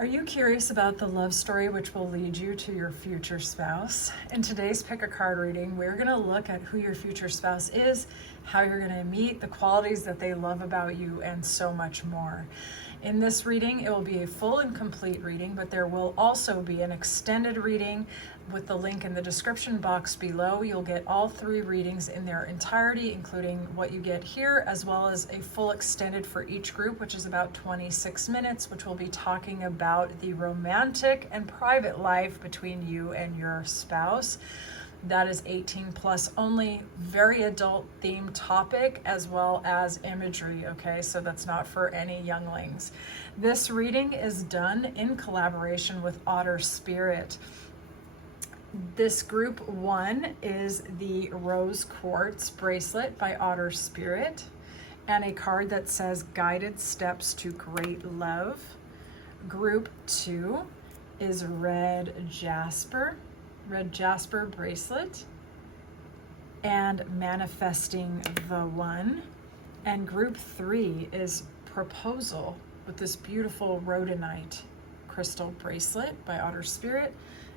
Are you curious about the love story which will lead you to your future spouse? In today's Pick a Card reading, we're going to look at who your future spouse is, how you're going to meet, the qualities that they love about you, and so much more. In this reading, it will be a full and complete reading, but there will also be an extended reading with the link in the description box below. You'll get all 3 readings in their entirety, including what you get here, as well as a full extended for each group, which is about 26 minutes, which will be talking about the romantic and private life between you and your spouse. That is 18 plus only, very adult themed topic, as well as imagery, okay? So that's not for any younglings. This reading is done in collaboration with Otter Spirit. This group 1 is the Rose Quartz bracelet by Otter Spirit, and a card that says Guided Steps to Great Love. Group 2 is Red Jasper bracelet, and Manifesting the One. And group 3 is Proposal with this beautiful rhodonite crystal bracelet by Otter Spirit,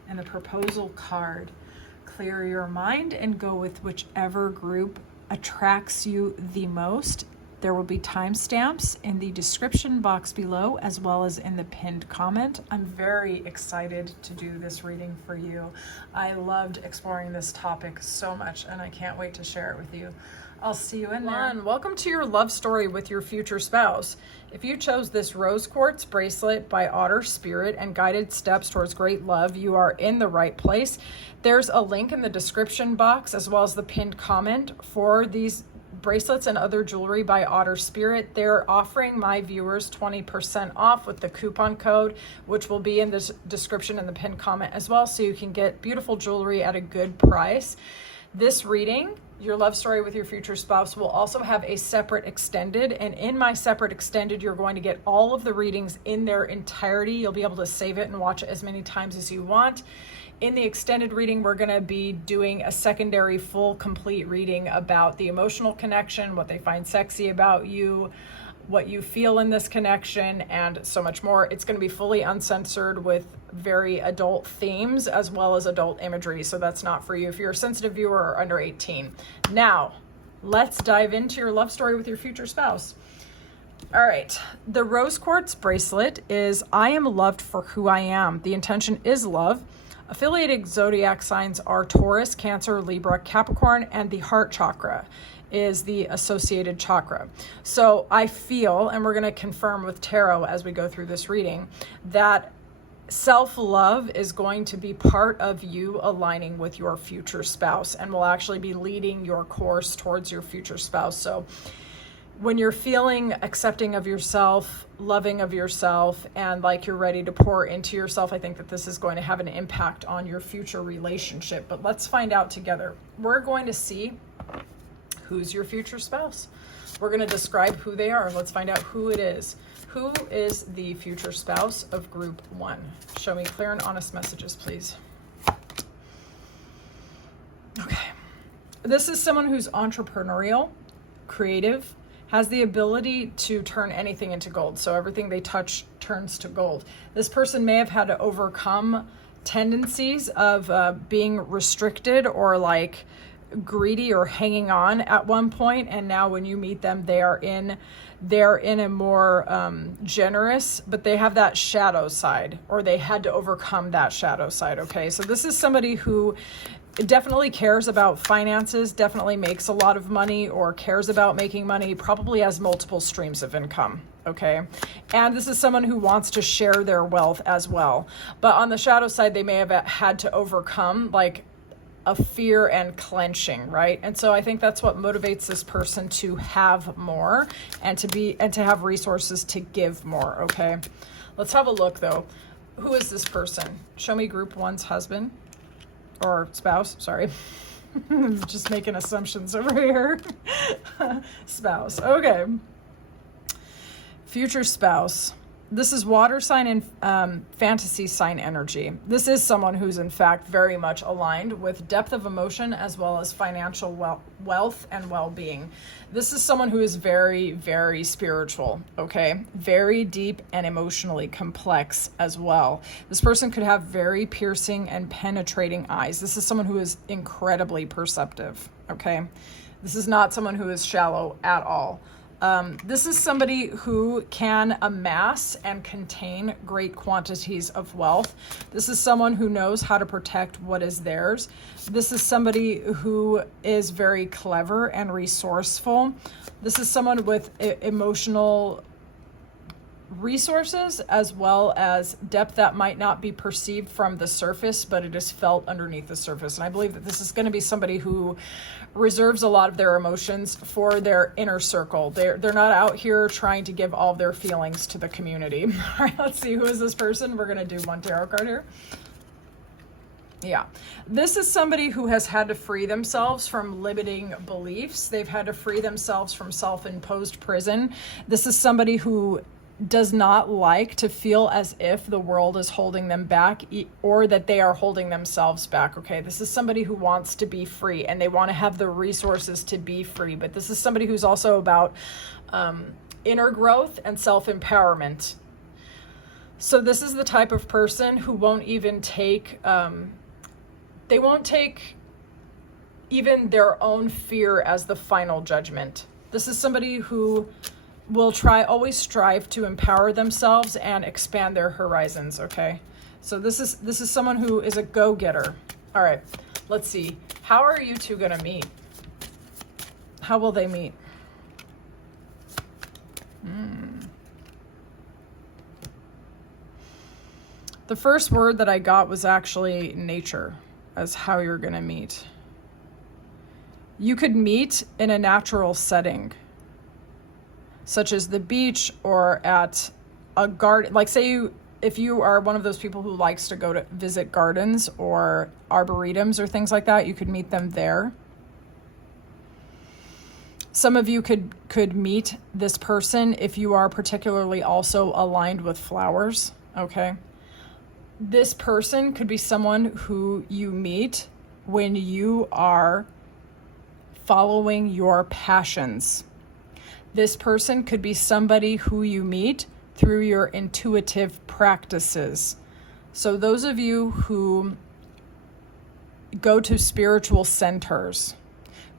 and the Proposal card. Clear your mind and go with whichever group attracts you the most. There will be timestamps in the description box below, as well as in the pinned comment. I'm very excited to do this reading for you. I loved exploring this topic so much, and I can't wait to share it with you. I'll see you in there. Welcome to your love story with your future spouse. If you chose this Rose Quartz bracelet by Otter Spirit and Guided Steps Towards Great Love, you are in the right place. There's a link in the description box, as well as the pinned comment, for these bracelets and other jewelry by Otter Spirit. They're offering my viewers 20% off with the coupon code, which will be in the description and the pinned comment as well, so you can get beautiful jewelry at a good price. This reading, your love story with your future spouse, will also have a separate extended, and in my separate extended, you're going to get all of the readings in their entirety. You'll be able to save it and watch it as many times as you want. In the extended reading, we're going to be doing a secondary full complete reading about the emotional connection, what they find sexy about you, what you feel in this connection, and so much more. It's going to be fully uncensored with very adult themes as well as adult imagery, so that's not for you if you're a sensitive viewer or under 18. Now, let's dive into your love story with your future spouse. All right, the Rose Quartz bracelet is I am loved for who I am. The intention is love. Affiliated zodiac signs are Taurus, Cancer, Libra, Capricorn, and the heart chakra is the associated chakra. So I feel, and we're going to confirm with tarot as we go through this reading, that self-love is going to be part of you aligning with your future spouse and will actually be leading your course towards your future spouse. So when you're feeling accepting of yourself, loving of yourself, and like you're ready to pour into yourself, I think that this is going to have an impact on your future relationship. But let's find out together. We're going to see who's your future spouse. We're going to describe who they are. Let's find out who it is. Who is the future spouse of group 1? Show me clear and honest messages, please. Okay. This is someone who's entrepreneurial, creative, has the ability to turn anything into gold. So everything they touch turns to gold. This person may have had to overcome tendencies of being restricted or like greedy or hanging on at one point, and now when you meet them, they're in a more generous, but they have that shadow side, or they had to overcome that shadow side. Okay, so this is somebody who definitely cares about finances, definitely makes a lot of money or cares about making money, probably has multiple streams of income. Okay, and this is someone who wants to share their wealth as well, but on the shadow side, they may have had to overcome like a fear and clenching, right? And so I think that's what motivates this person to have more and to have resources to give more. Okay, let's have a look though. Who is this person? Show me group 1's husband or spouse. Sorry. I'm just making assumptions over here. Spouse. Okay. Future spouse. This is water sign and fantasy sign energy. This is someone who's in fact very much aligned with depth of emotion as well as financial wealth and well-being. This is someone who is very, very spiritual, okay? Very deep and emotionally complex as well. This person could have very piercing and penetrating eyes. This is someone who is incredibly perceptive, okay? This is not someone who is shallow at all. This is somebody who can amass and contain great quantities of wealth. This is someone who knows how to protect what is theirs. This is somebody who is very clever and resourceful. This is someone with emotional resources as well as depth that might not be perceived from the surface, but it is felt underneath the surface. And I believe that this is going to be somebody who reserves a lot of their emotions for their inner circle. They're not out here trying to give all of their feelings to the community. All right, let's see, who is this person? We're going to do one tarot card here. Yeah, this is somebody who has had to free themselves from limiting beliefs. They've had to free themselves from self-imposed prison. This is somebody who does not like to feel as if the world is holding them back or that they are holding themselves back. Okay, this is somebody who wants to be free and they want to have the resources to be free. But this is somebody who's also about inner growth and self-empowerment. So this is the type of person who won't even take, they won't take even their own fear as the final judgment. This is somebody who will always strive to empower themselves and expand their horizons, okay? So this is someone who is a go-getter. All right, let's see. How are you two gonna meet? How will they meet? The first word that I got was actually nature as how you're gonna meet. You could meet in a natural setting, such as the beach or at a garden. Like say if you are one of those people who likes to go to visit gardens or arboretums or things like that, you could meet them there. Some of you could meet this person if you are particularly also aligned with flowers, okay? This person could be someone who you meet when you are following your passions. This person could be somebody who you meet through your intuitive practices. So those of you who go to spiritual centers,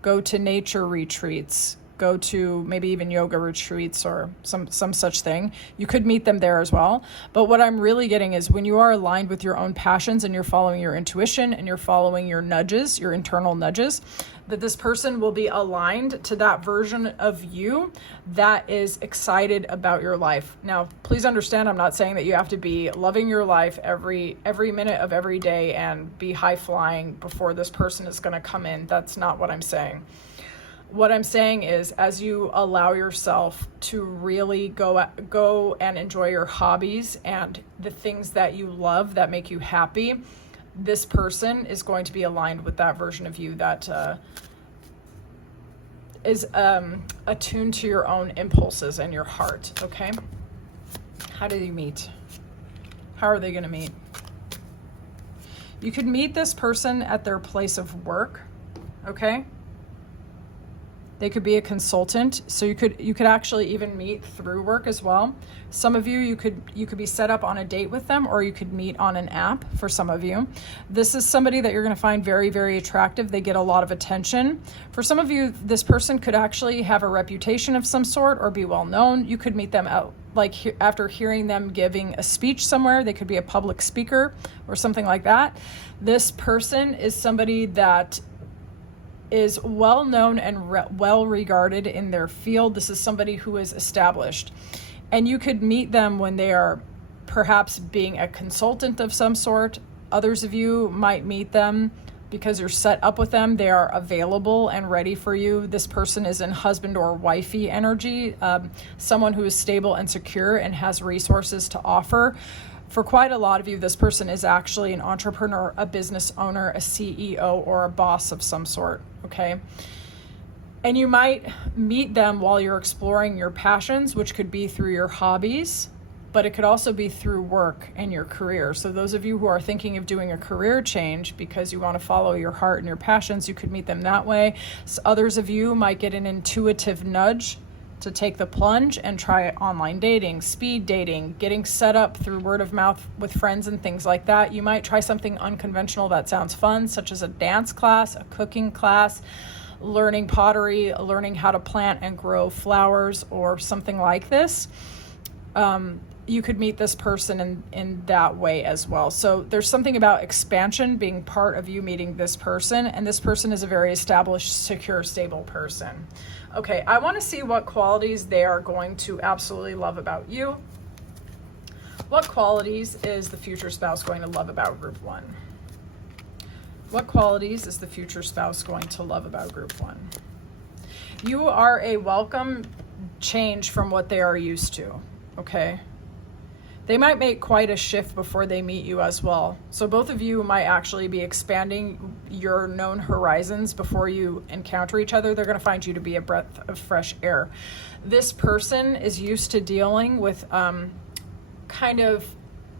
go to nature retreats, go to maybe even yoga retreats or some such thing, you could meet them there as well. But what I'm really getting is when you are aligned with your own passions and you're following your intuition and you're following your nudges, your internal nudges, that this person will be aligned to that version of you that is excited about your life. Now, please understand, I'm not saying that you have to be loving your life every minute of every day and be high flying before this person is going to come in. That's not what I'm saying. What I'm saying is, as you allow yourself to really go and enjoy your hobbies and the things that you love that make you happy, this person is going to be aligned with that version of you that is attuned to your own impulses and your heart, okay? How do you meet? How are they going to meet? You could meet this person at their place of work, okay? They could be a consultant, so you could actually even meet through work as well. Some of you, you could be set up on a date with them, or you could meet on an app for some of you. This is somebody that you're going to find very, very attractive. They get a lot of attention. For some of you, this person could actually have a reputation of some sort or be well known. You could meet them out after hearing them giving a speech somewhere. They could be a public speaker or something like that. This person is somebody that is well known and well regarded in their field. This is somebody who is established. And you could meet them when they are perhaps being a consultant of some sort. Others of you might meet them because you're set up with them. They are available and ready for you. This person is in husband or wifey energy, someone who is stable and secure and has resources to offer. For quite a lot of you, this person is actually an entrepreneur, a business owner, a CEO, or a boss of some sort, okay? And you might meet them while you're exploring your passions, which could be through your hobbies, but it could also be through work and your career. So those of you who are thinking of doing a career change because you want to follow your heart and your passions, you could meet them that way. So others of you might get an intuitive nudge to take the plunge and try online dating, speed dating, getting set up through word of mouth with friends and things like that. You might try something unconventional that sounds fun, such as a dance class, a cooking class, learning pottery, learning how to plant and grow flowers, or something like this. You could meet this person in that way as well. So there's something about expansion being part of you meeting this person, and this person is a very established, secure, stable person. Okay, I want to see what qualities they are going to absolutely love about you. What qualities is the future spouse going to love about group 1? What qualities is the future spouse going to love about group 1? You are a welcome change from what they are used to, okay? They might make quite a shift before they meet you as well. So both of you might actually be expanding your known horizons before you encounter each other. They're going to find you to be a breath of fresh air. This person is used to dealing with kind of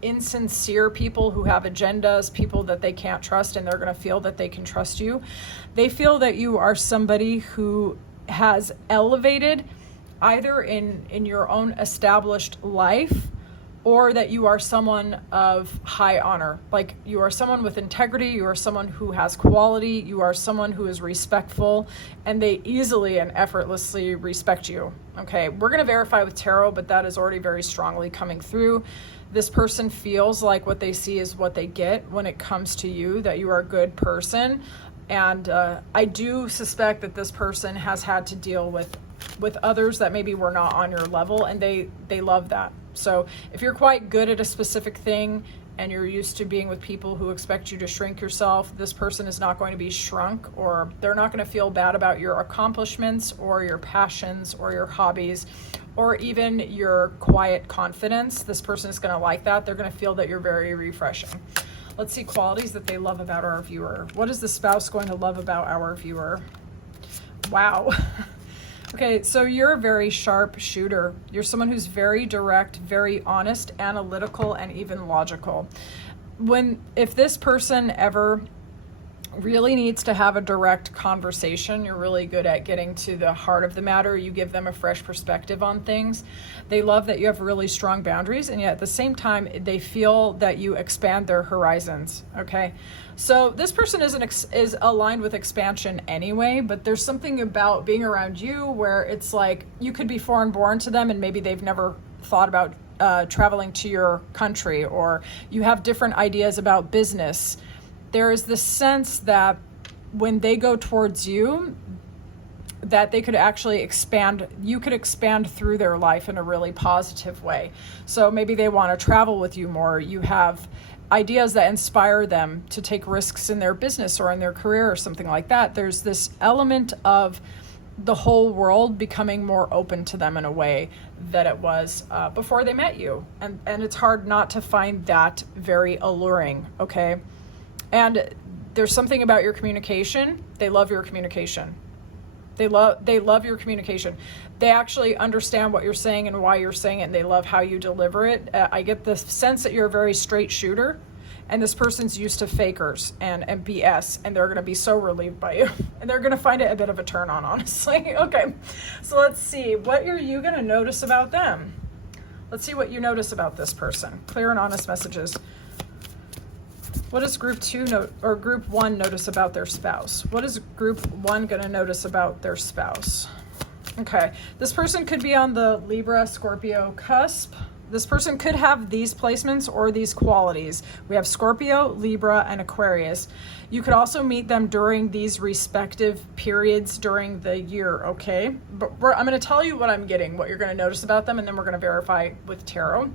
insincere people who have agendas, people that they can't trust, and they're going to feel that they can trust you. They feel that you are somebody who has elevated either in your established life, or that you are someone of high honor. Like you are someone with integrity, you are someone who has quality, you are someone who is respectful, and they easily and effortlessly respect you. Okay, we're gonna verify with tarot, but that is already very strongly coming through. This person feels like what they see is what they get when it comes to you, that you are a good person. And I do suspect that this person has had to deal with others that maybe were not on your level, and they love that. So if you're quite good at a specific thing and you're used to being with people who expect you to shrink yourself, this person is not going to be shrunk, or they're not going to feel bad about your accomplishments or your passions or your hobbies or even your quiet confidence. This person is going to like that. They're going to feel that you're very refreshing. Let's see qualities that they love about our viewer. What is the spouse going to love about our viewer? Wow. Okay, so you're a very sharp shooter. You're someone who's very direct, very honest, analytical, and even logical. If this person ever really needs to have a direct conversation, you're really good at getting to the heart of the matter. You give them a fresh perspective on things. They love that you have really strong boundaries, and yet at the same time, they feel that you expand their horizons, okay? So this person is aligned with expansion anyway, but there's something about being around you where it's like you could be foreign born to them, and maybe they've never thought about traveling to your country, or you have different ideas about business. There is this sense that when they go towards you, that they could actually expand, you could expand through their life in a really positive way. So maybe they want to travel with you more. You have ideas that inspire them to take risks in their business or in their career or something like that. There's this element of the whole world becoming more open to them in a way that it was before they met you. And it's hard not to find that very alluring, okay? And there's something about your communication. They love your communication. They love your communication. They actually understand what you're saying and why you're saying it, and they love how you deliver it. I get the sense that you're a very straight shooter, and this person's used to fakers and BS, and they're going to be so relieved by you. And they're going to find it a bit of a turn on, honestly. Okay, so let's see. What are you going to notice about them? Let's see what you notice about this person. Clear and honest messages. What does group 1 notice about their spouse? What is group 1 going to notice about their spouse? Okay, this person could be on the Libra, Scorpio cusp. This person could have these placements or these qualities. We have Scorpio, Libra, and Aquarius. You could also meet them during these respective periods during the year, okay? But I'm going to tell you what I'm getting, what you're going to notice about them, and then we're going to verify with tarot.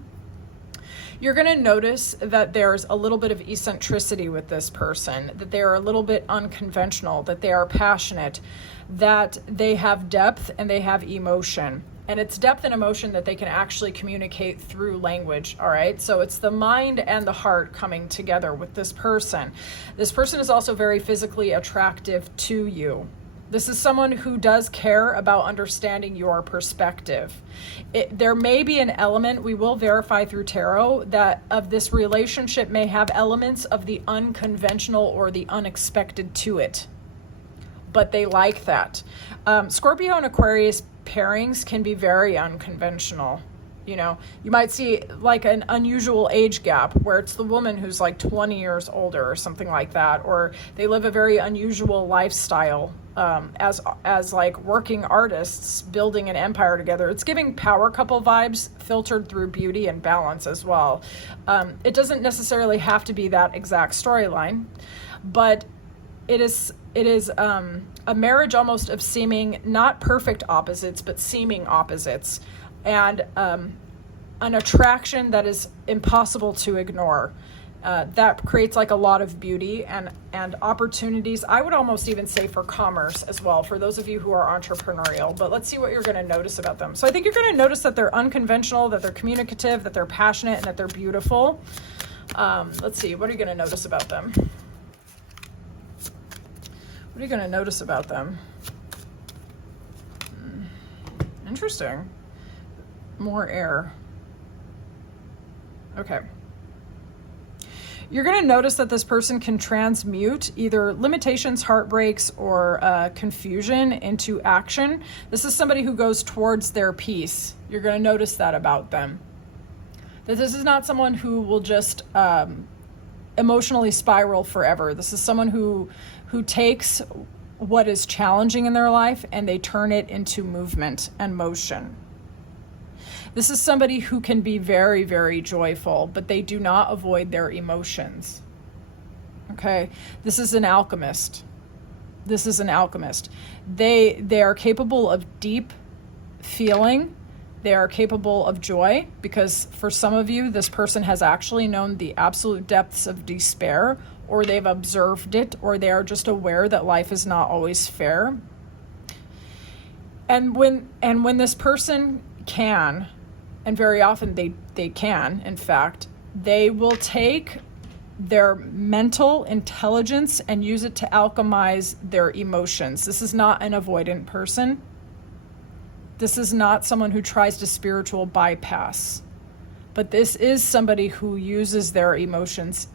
You're going to notice that there's a little bit of eccentricity with this person, that they are a little bit unconventional, that they are passionate, that they have depth and they have emotion. And it's depth and emotion that they can actually communicate through language, all right? So it's the mind and the heart coming together with this person. This person is also very physically attractive to you, This is someone who does care about understanding your perspective. There may be an element, we will verify through tarot, that of this relationship may have elements of the unconventional or the unexpected to it. But they like that. Scorpio and Aquarius pairings can be very unconventional. You know, you might see like an unusual age gap where it's the woman who's like 20 years older or something like that, or they live a very unusual lifestyle as like working artists building an empire together. It's giving power couple vibes filtered through beauty and balance as well. It doesn't necessarily have to be that exact storyline, but it is a marriage almost of seeming not perfect opposites, but seeming opposites. And an attraction that is impossible to ignore. That creates like a lot of beauty and opportunities. I would almost even say for commerce as well, for those of you who are entrepreneurial. But let's see what you're going to notice about them. So I think you're going to notice that they're unconventional, that they're communicative, that they're passionate, and that they're beautiful. Let's see, what are you going to notice about them? What are you going to notice about them? Interesting. More air. Okay. You're going to notice that this person can transmute either limitations, heartbreaks, or confusion into action. This is somebody who goes towards their peace. You're going to notice that about them. That this is not someone who will just emotionally spiral forever. This is someone who takes what is challenging in their life and they turn it into movement and motion. This is somebody who can be very, very joyful, but they do not avoid their emotions. Okay? This is an alchemist. This is an alchemist. They are capable of deep feeling. They are capable of joy, because for some of you, this person has actually known the absolute depths of despair, or they've observed it, or they are just aware that life is not always fair. And when this person can, and very often they can, in fact, they will take their mental intelligence and use it to alchemize their emotions. This is not an avoidant person. This is not someone who tries to spiritual bypass. But this is somebody who uses their emotions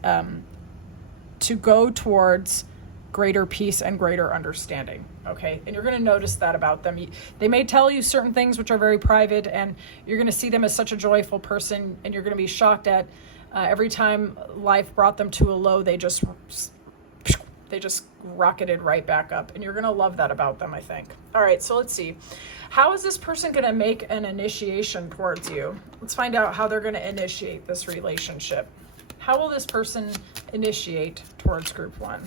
to go towards greater peace and greater understanding. Okay, and you're going to notice that about them. They may tell you certain things which are very private, and you're going to see them as such a joyful person, and you're going to be shocked at every time life brought them to a low, they just rocketed right back up, and you're going to love that about them, I think. All right, so let's see. How is this person going to make an initiation towards you? Let's find out how they're going to initiate this relationship. How will this person initiate towards group one?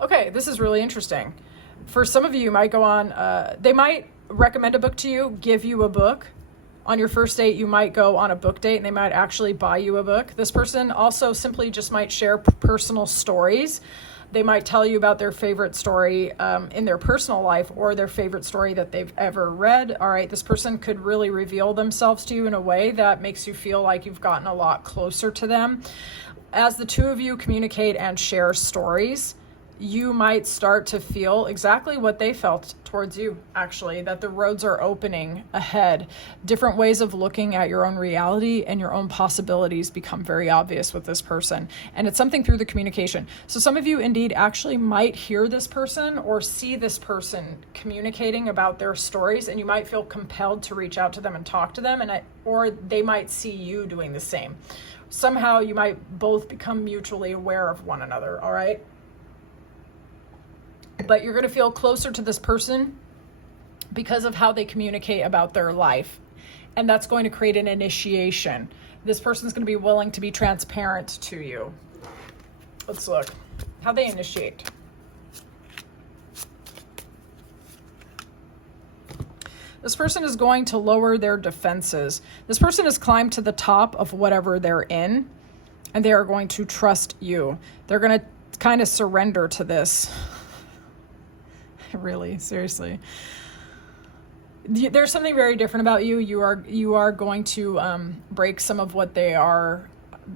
Okay, this is really interesting. For some of you, you might go on, they might recommend a book to you, give you a book. On your first date, you might go on a book date and they might actually buy you a book. This person also simply just might share personal stories. They might tell you about their favorite story in their personal life, or their favorite story that they've ever read. All right, this person could really reveal themselves to you in a way that makes you feel like you've gotten a lot closer to them. As the two of you communicate and share stories, you might start to feel exactly what they felt towards you, actually, that the roads are opening ahead. Different ways of looking at your own reality and your own possibilities become very obvious with this person. And it's something through the communication. So some of you indeed actually might hear this person or see this person communicating about their stories, and you might feel compelled to reach out to them and talk to them, or they might see you doing the same. Somehow you might both become mutually aware of one another, all right? But you're going to feel closer to this person because of how they communicate about their life. And that's going to create an initiation. This person's going to be willing to be transparent to you. Let's look. How they initiate. This person is going to lower their defenses. This person has climbed to the top of whatever they're in, and they are going to trust you. They're going to kind of surrender to this. Really, seriously. There's something very different about you. You are going to break some of what they are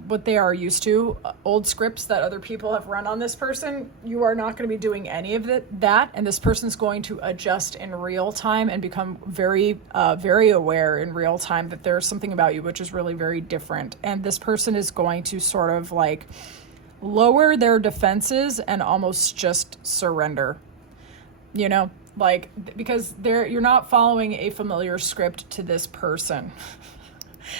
what they are used to, old scripts that other people have run on this person. You are not going to be doing any of that, and this person's going to adjust in real time and become very, very aware in real time that there's something about you which is really very different. And this person is going to sort of like lower their defenses and almost just surrender, you know, like, because you're not following a familiar script to this person.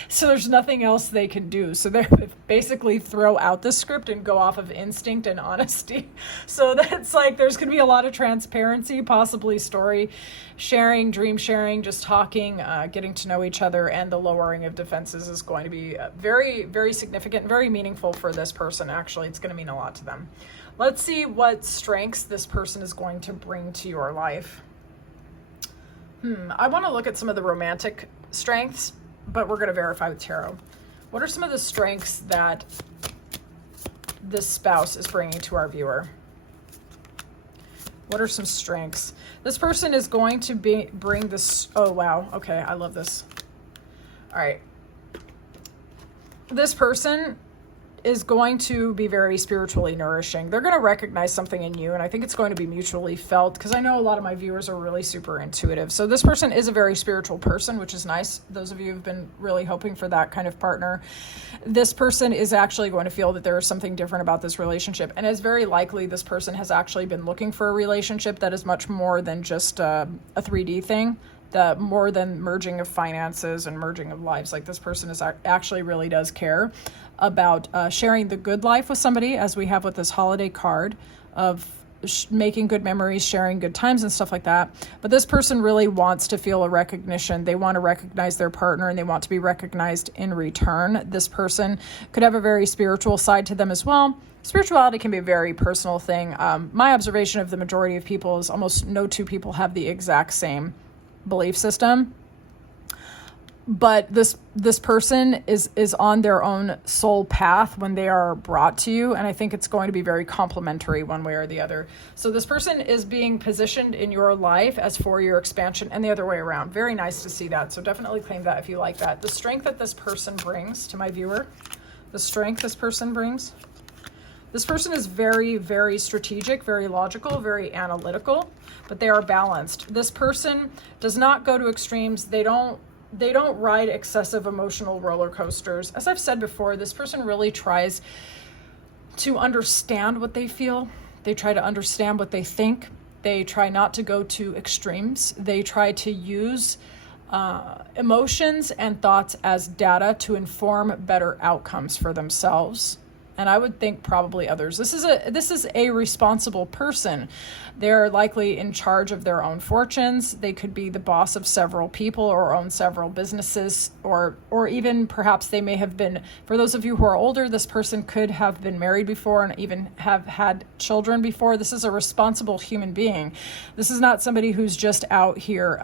So there's nothing else they can do. So they basically throw out the script and go off of instinct and honesty. So that's like, there's going to be a lot of transparency, possibly story sharing, dream sharing, just talking, getting to know each other, and the lowering of defenses is going to be very, very significant and very meaningful for this person. Actually, it's going to mean a lot to them. Let's see what strengths this person is going to bring to your life. I want to look at some of the romantic strengths, but we're going to verify with tarot. What are some of the strengths that this spouse is bringing to our viewer? What are some strengths? This person is going to bring this. Oh, wow. Okay, I love this. All right. This person is going to be very spiritually nourishing. They're going to recognize something in you, and I think it's going to be mutually felt, because I know a lot of my viewers are really super intuitive. So this person is a very spiritual person, which is nice. Those of you who've been really hoping for that kind of partner, this person is actually going to feel that there is something different about this relationship, and it's very likely this person has actually been looking for a relationship that is much more than just a 3D thing. More than merging of finances and merging of lives. Like, this person is actually really does care about sharing the good life with somebody, as we have with this holiday card of making good memories, sharing good times and stuff like that. But this person really wants to feel a recognition. They want to recognize their partner, and they want to be recognized in return. This person could have a very spiritual side to them as well. Spirituality can be a very personal thing. My observation of the majority of people is almost no two people have the exact same belief system, but this person is on their own soul path when they are brought to you, and I think it's going to be very complementary one way or the other. So this person is being positioned in your life as for your expansion, and the other way around. Very nice to see that. So definitely claim that if you like that. The strength that this person brings to my viewer, the strength this person brings. This person is very, very strategic, very logical, very analytical, but they are balanced. This person does not go to extremes. They don't ride excessive emotional roller coasters. As I've said before, this person really tries to understand what they feel. They try to understand what they think. They try not to go to extremes. They try to use emotions and thoughts as data to inform better outcomes for themselves, and I would think probably others. This is a responsible person. They're likely in charge of their own fortunes. They could be the boss of several people or own several businesses, or even perhaps they may have been, for those of you who are older, this person could have been married before and even have had children before. This is a responsible human being. This is not somebody who's just out here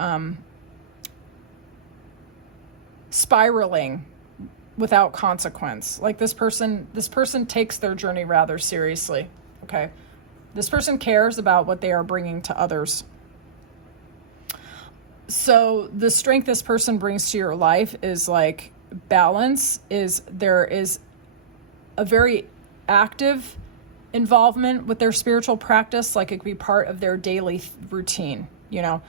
spiraling without consequence. Like, this person takes their journey rather seriously. Okay. This person cares about what they are bringing to others. So the strength this person brings to your life is like balance. There is a very active involvement with their spiritual practice. Like, it could be part of their daily routine. You know,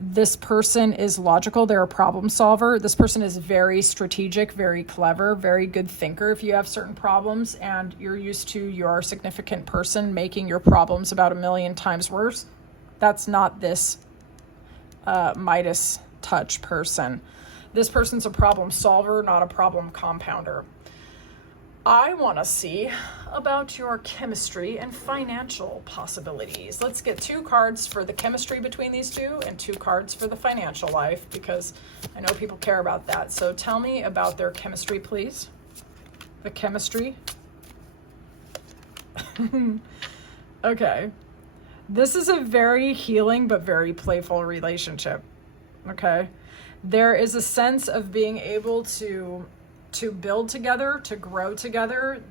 this person is logical. They're a problem solver. This person is very strategic, very clever, very good thinker. If you have certain problems and you're used to your significant person making your problems about 1,000,000 times worse, that's not this Midas touch person. This person's a problem solver, not a problem compounder. I want to see about your chemistry and financial possibilities. Let's get 2 cards for the chemistry between these two and 2 cards for the financial life, because I know people care about that. So tell me about their chemistry, please. The chemistry. Okay. This is a very healing but very playful relationship. Okay. There is a sense of being able to build together, to grow together.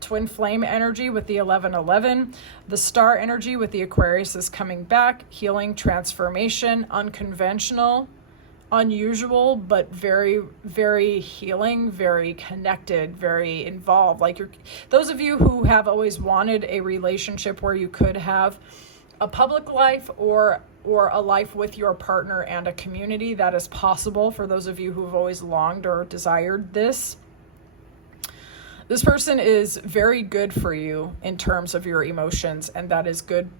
Twin flame energy with the 1111, the star energy with the Aquarius is coming back, healing, transformation, unconventional, unusual, but very, very healing, very connected, very involved. Like those of you who have always wanted a relationship where you could have a public life or a life with your partner and a community, that is possible for those of you who've always longed or desired this. This person is very good for you in terms of your emotions, and that is good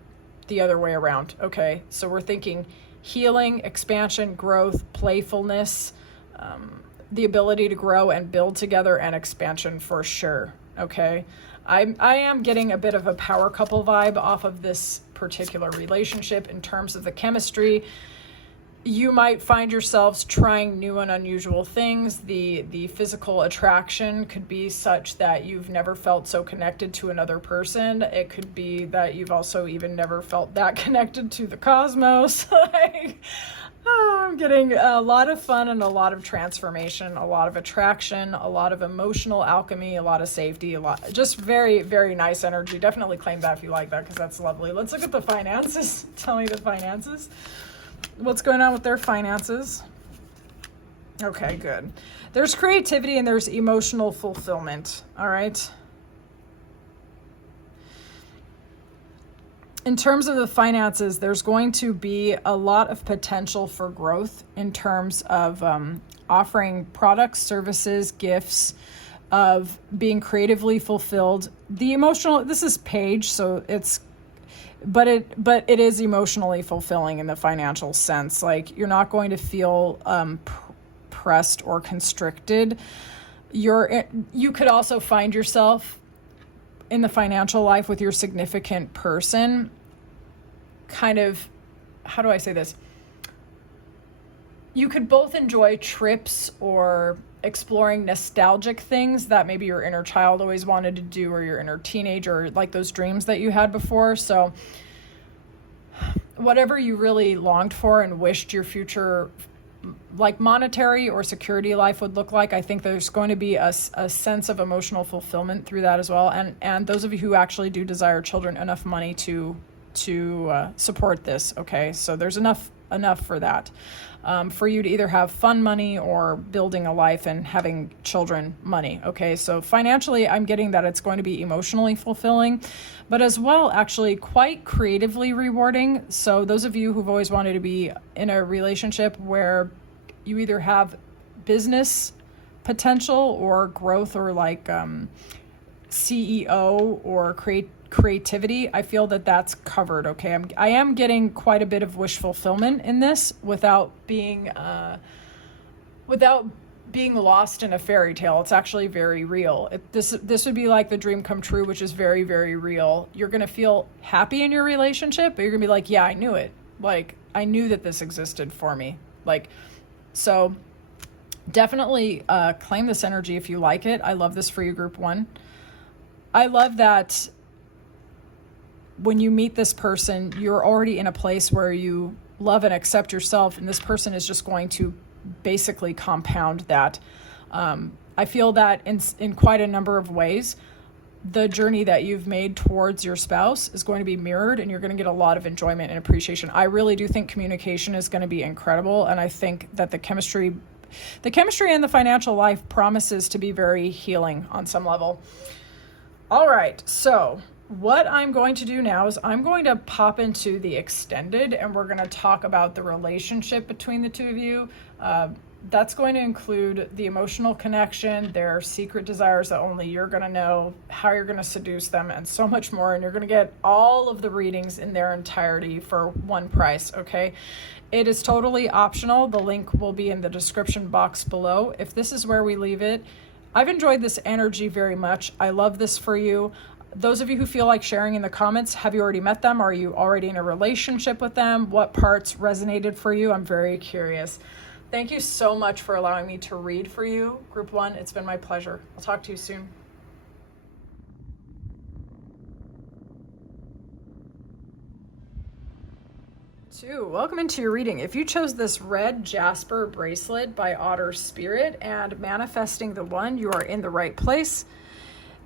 the other way around. Okay, so we're thinking healing, expansion, growth, playfulness, the ability to grow and build together, and expansion for sure. Okay, I am getting a bit of a power couple vibe off of this particular relationship in terms of the chemistry. You might find yourselves trying new and unusual things. The physical attraction could be such that you've never felt so connected to another person. It could be that you've also even never felt that connected to the cosmos. I'm getting a lot of fun and a lot of transformation, a lot of attraction, a lot of emotional alchemy, a lot of safety, just very, very nice energy. Definitely claim that if you like that, because that's lovely. Let's look at the finances. Tell me the finances. What's going on with their finances? Okay, good. There's creativity and there's emotional fulfillment. All right. In terms of the finances, there's going to be a lot of potential for growth in terms of offering products, services, gifts, of being creatively fulfilled. The emotional, this is Page, so but it is emotionally fulfilling in the financial sense. Like, you're not going to feel pressed or constricted. You could also find yourself in the financial life with your significant person, kind of, how do I say this? You could both enjoy trips or exploring nostalgic things that maybe your inner child always wanted to do, or your inner teenager, like those dreams that you had before. So whatever you really longed for and wished your future, like monetary or security life, would look like, I think there's going to be a sense of emotional fulfillment through that as well. And those of you who actually do desire children, enough money to support this. Okay, so there's enough for that. For you to either have fun money or building a life and having children money. Okay, so financially, I'm getting that it's going to be emotionally fulfilling, but as well, actually quite creatively rewarding. So those of you who've always wanted to be in a relationship where you either have business potential or growth, or like CEO or creativity, I feel that that's covered. Okay, I am getting quite a bit of wish fulfillment in this without being lost in a fairy tale. It's actually very real. This would be like the dream come true, which is very, very real. You're going to feel happy in your relationship, but you're going to be like, yeah, I knew it. Like, I knew that this existed for me. Like, so definitely claim this energy if you like it. I love this for you, group 1. I love that when you meet this person, you're already in a place where you love and accept yourself, and this person is just going to basically compound that. I feel that in quite a number of ways, the journey that you've made towards your spouse is going to be mirrored, and you're going to get a lot of enjoyment and appreciation. I really do think communication is going to be incredible, and I think that the chemistry and the financial life promises to be very healing on some level. All right, so what I'm going to do now is I'm going to pop into the extended, and we're going to talk about the relationship between the two of you. That's going to include the emotional connection, their secret desires that only you're going to know, how you're going to seduce them, and so much more. And you're going to get all of the readings in their entirety for one price, okay? It is totally optional. The link will be in the description box below. If this is where we leave it, I've enjoyed this energy very much. I love this for you. Those of you who feel like sharing in the comments, have you already met them? Are you already in a relationship with them? What parts resonated for you? I'm very curious. Thank you so much for allowing me to read for you, Group 1. It's been my pleasure. I'll talk to you soon. 2, welcome into your reading. If you chose this red jasper bracelet by Otter Spirit and manifesting the one, you are in the right place.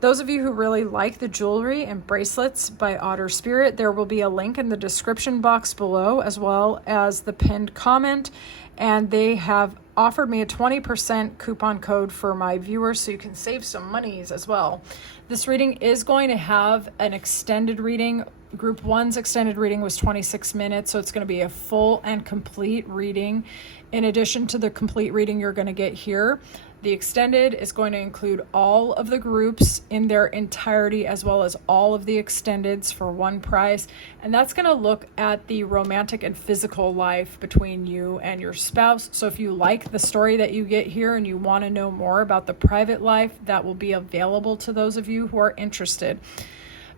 Those of you who really like the jewelry and bracelets by Otter Spirit, there will be a link in the description box below, as well as the pinned comment. And they have offered me a 20% coupon code for my viewers, so you can save some monies as well. This reading is going to have an extended reading. Group 1's extended reading was 26 minutes, so it's going to be a full and complete reading. In addition to the complete reading you're going to get here, the extended is going to include all of the groups in their entirety, as well as all of the extendeds for one price. And that's going to look at the romantic and physical life between you and your spouse. So if you like the story that you get here and you want to know more about the private life, that will be available to those of you who are interested.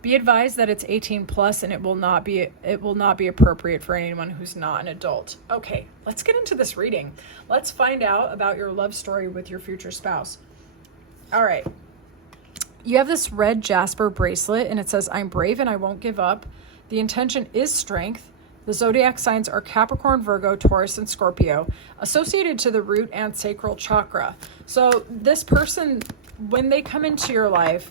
Be advised that it's 18 plus, and it will not be appropriate for anyone who's not an adult. Okay, let's get into this reading. Let's find out about your love story with your future spouse. All right. You have this red jasper bracelet, and it says, "I'm brave and I won't give up." The intention is strength. The zodiac signs are Capricorn, Virgo, Taurus, and Scorpio, associated to the root and sacral chakra. So this person, when they come into your life,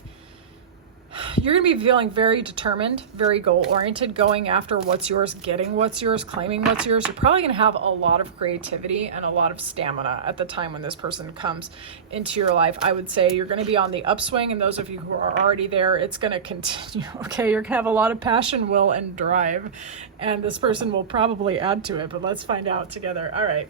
you're going to be feeling very determined, very goal-oriented, going after what's yours, getting what's yours, claiming what's yours. You're probably going to have a lot of creativity and a lot of stamina at the time when this person comes into your life. I would say you're going to be on the upswing, and those of you who are already there, it's going to continue. Okay, you're going to have a lot of passion, will, and drive, and this person will probably add to it, but let's find out together. All right.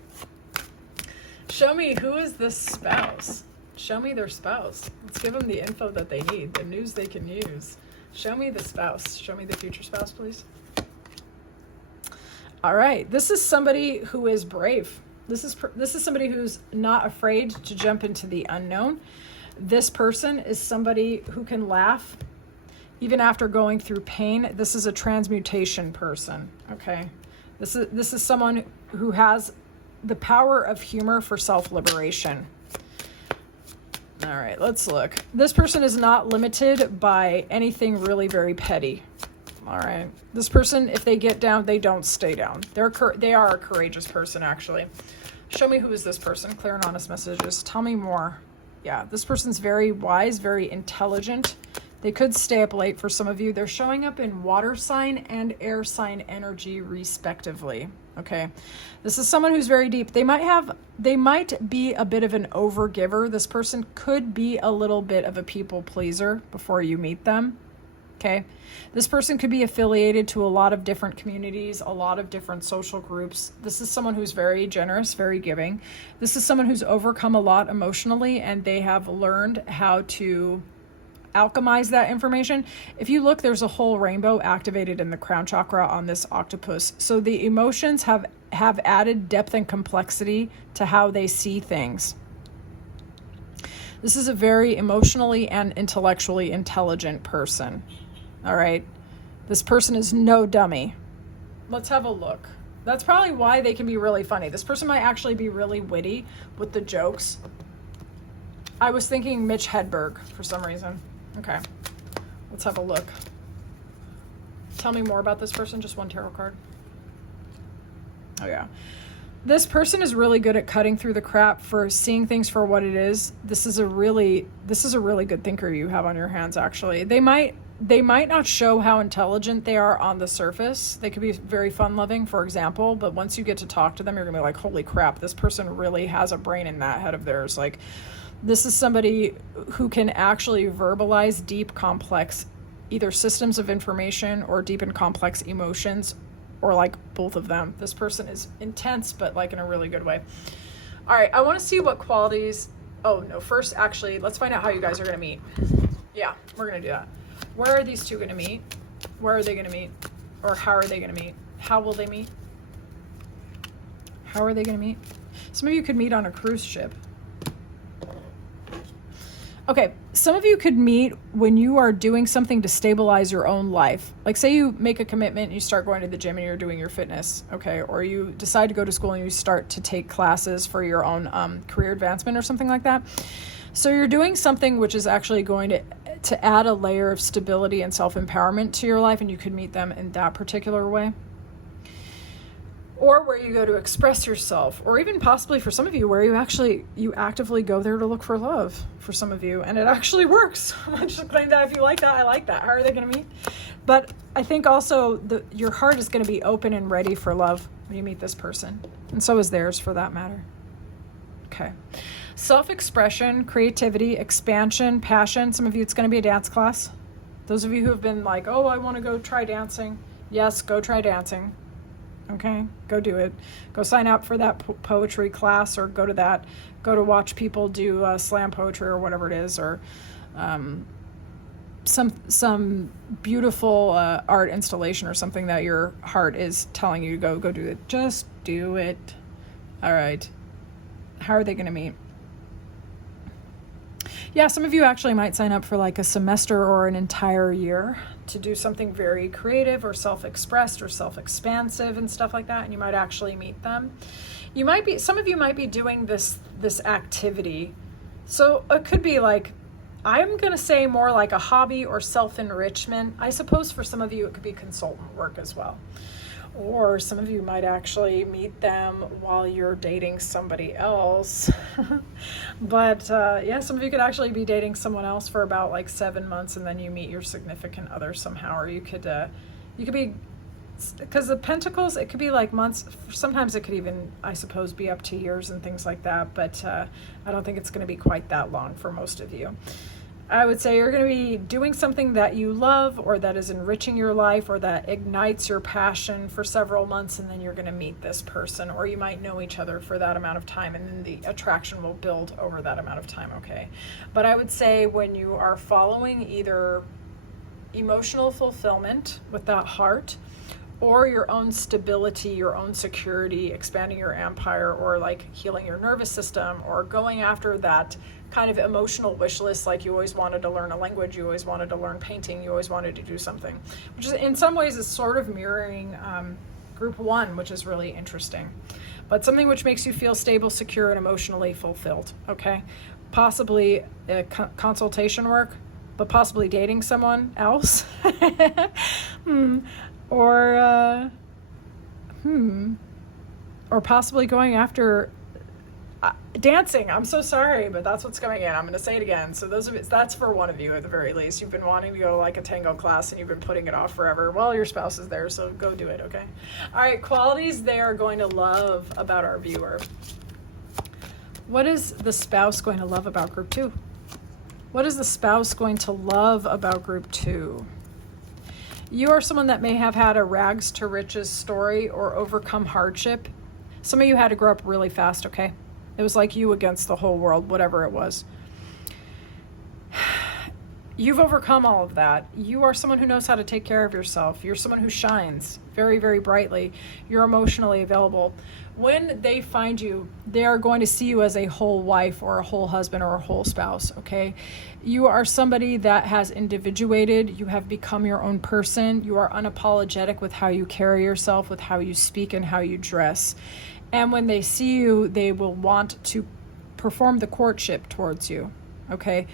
Show me, who is this spouse? Show me their spouse. Let's give them the info that they need, the news they can use. Show me the spouse. Show me the future spouse, please. All right. This is somebody who is brave. This is somebody who's not afraid to jump into the unknown. This person is somebody who can laugh even after going through pain. This is a transmutation person. Okay. This is someone who has the power of humor for self-liberation. All right, let's look. This person is not limited by anything really very petty. All right. This person, if they get down, they don't stay down. They are a courageous person, actually. Show me, who is this person? Clear and honest messages. Tell me more. Yeah, this person's very wise, very intelligent. They could stay up late for some of you. They're showing up in water sign and air sign energy, respectively. Okay. This is someone who's very deep. They might be a bit of an overgiver. This person could be a little bit of a people pleaser before you meet them. Okay. This person could be affiliated to a lot of different communities, a lot of different social groups. This is someone who's very generous, very giving. This is someone who's overcome a lot emotionally, and they have learned how to alchemize that information. If you look, there's a whole rainbow activated in the crown chakra on this octopus. So the emotions have added depth and complexity to how they see things. This is a very emotionally and intellectually intelligent person. All right. This person is no dummy. Let's have a look. That's probably why they can be really funny. This person might actually be really witty with the jokes. I was thinking Mitch Hedberg for some reason. Okay, let's have a look. Tell me more about this person. Just one tarot card. Oh yeah. This person is really good at cutting through the crap, for seeing things for what it is. This is a really good thinker you have on your hands, actually. They might not show how intelligent they are on the surface. They could be very fun-loving, for example, but once you get to talk to them, you're gonna be like, holy crap, this person really has a brain in that head of theirs. Like, this is somebody who can actually verbalize deep, complex, either systems of information or deep and complex emotions, or like both of them. This person is intense, but like in a really good way. All right, I want to see what qualities. Oh no, first, actually, let's find out how you guys are going to meet. Yeah, we're going to do that. Where are these two going to meet? Where are they going to meet? Or how are they going to meet? How will they meet? How are they going to meet? Some of you could meet on a cruise ship. Okay, some of you could meet when you are doing something to stabilize your own life. Like, say you make a commitment and you start going to the gym and you're doing your fitness, okay? Or you decide to go to school and you start to take classes for your own career advancement or something like that. So you're doing something which is actually going to add a layer of stability and self-empowerment to your life, and you could meet them in that particular way. or where you go to express yourself, or even possibly for some of you where you actively go there to look for love for some of you, and it actually works. I'm just putting that. If you like that, I like that. How are they going to meet? But I think also your heart is going to be open and ready for love when you meet this person, and so is theirs for that matter. Okay. Self-expression, creativity, expansion, passion. Some of you, it's going to be a dance class. Those of you who have been like, oh, I want to go try dancing. Yes, go try dancing. Okay, go do it. Go sign up for that poetry class, or go to watch people do slam poetry or whatever it is, or some beautiful art installation or something that your heart is telling you to go do it. Just do it. All right. How are they going to meet? Yeah, some of you actually might sign up for like a semester or an entire year to do something very creative or self-expressed or self-expansive and stuff like that, and you might actually meet them. Some of you might be doing this activity. So it could be like, I'm going to say more like a hobby or self-enrichment. I suppose for some of you it could be consultant work as well. Or some of you might actually meet them while you're dating somebody else. But some of you could actually be dating someone else for about like 7 months, and then you meet your significant other somehow. Or you could be, because the pentacles, it could be like months. Sometimes it could even, I suppose, be up to years and things like that. But I don't think it's going to be quite that long for most of you. I would say you're going to be doing something that you love, or that is enriching your life, or that ignites your passion for several months, and then you're going to meet this person, or you might know each other for that amount of time, and then the attraction will build over that amount of time, okay? But I would say when you are following either emotional fulfillment with that heart, or your own stability, your own security, expanding your empire, or like healing your nervous system, or going after that kind of emotional wish list, like you always wanted to learn a language, you always wanted to learn painting, you always wanted to do something, which is in some ways is sort of mirroring group 1, which is really interesting. But something which makes you feel stable, secure, and emotionally fulfilled, okay? Possibly consultation work, but possibly dating someone else. Or possibly going after dancing. I'm so sorry, but that's what's coming in. I'm going to say it again. So that's for one of you at the very least. You've been wanting to go to like a tango class and you've been putting it off forever. Well, your spouse is there, so go do it, okay? All right, qualities they are going to love about our viewer. What is the spouse going to love about group 2? What is the spouse going to love about group 2? You are someone that may have had a rags to riches story or overcome hardship. Some of you had to grow up really fast, okay? It was like you against the whole world, whatever it was. You've overcome all of that. You are someone who knows how to take care of yourself. You're someone who shines very, very brightly. You're emotionally available. When they find you, they are going to see you as a whole wife or a whole husband or a whole spouse, okay? You are somebody that has individuated. You have become your own person. You are unapologetic with how you carry yourself, with how you speak and how you dress. And when they see you, they will want to perform the courtship towards you, okay?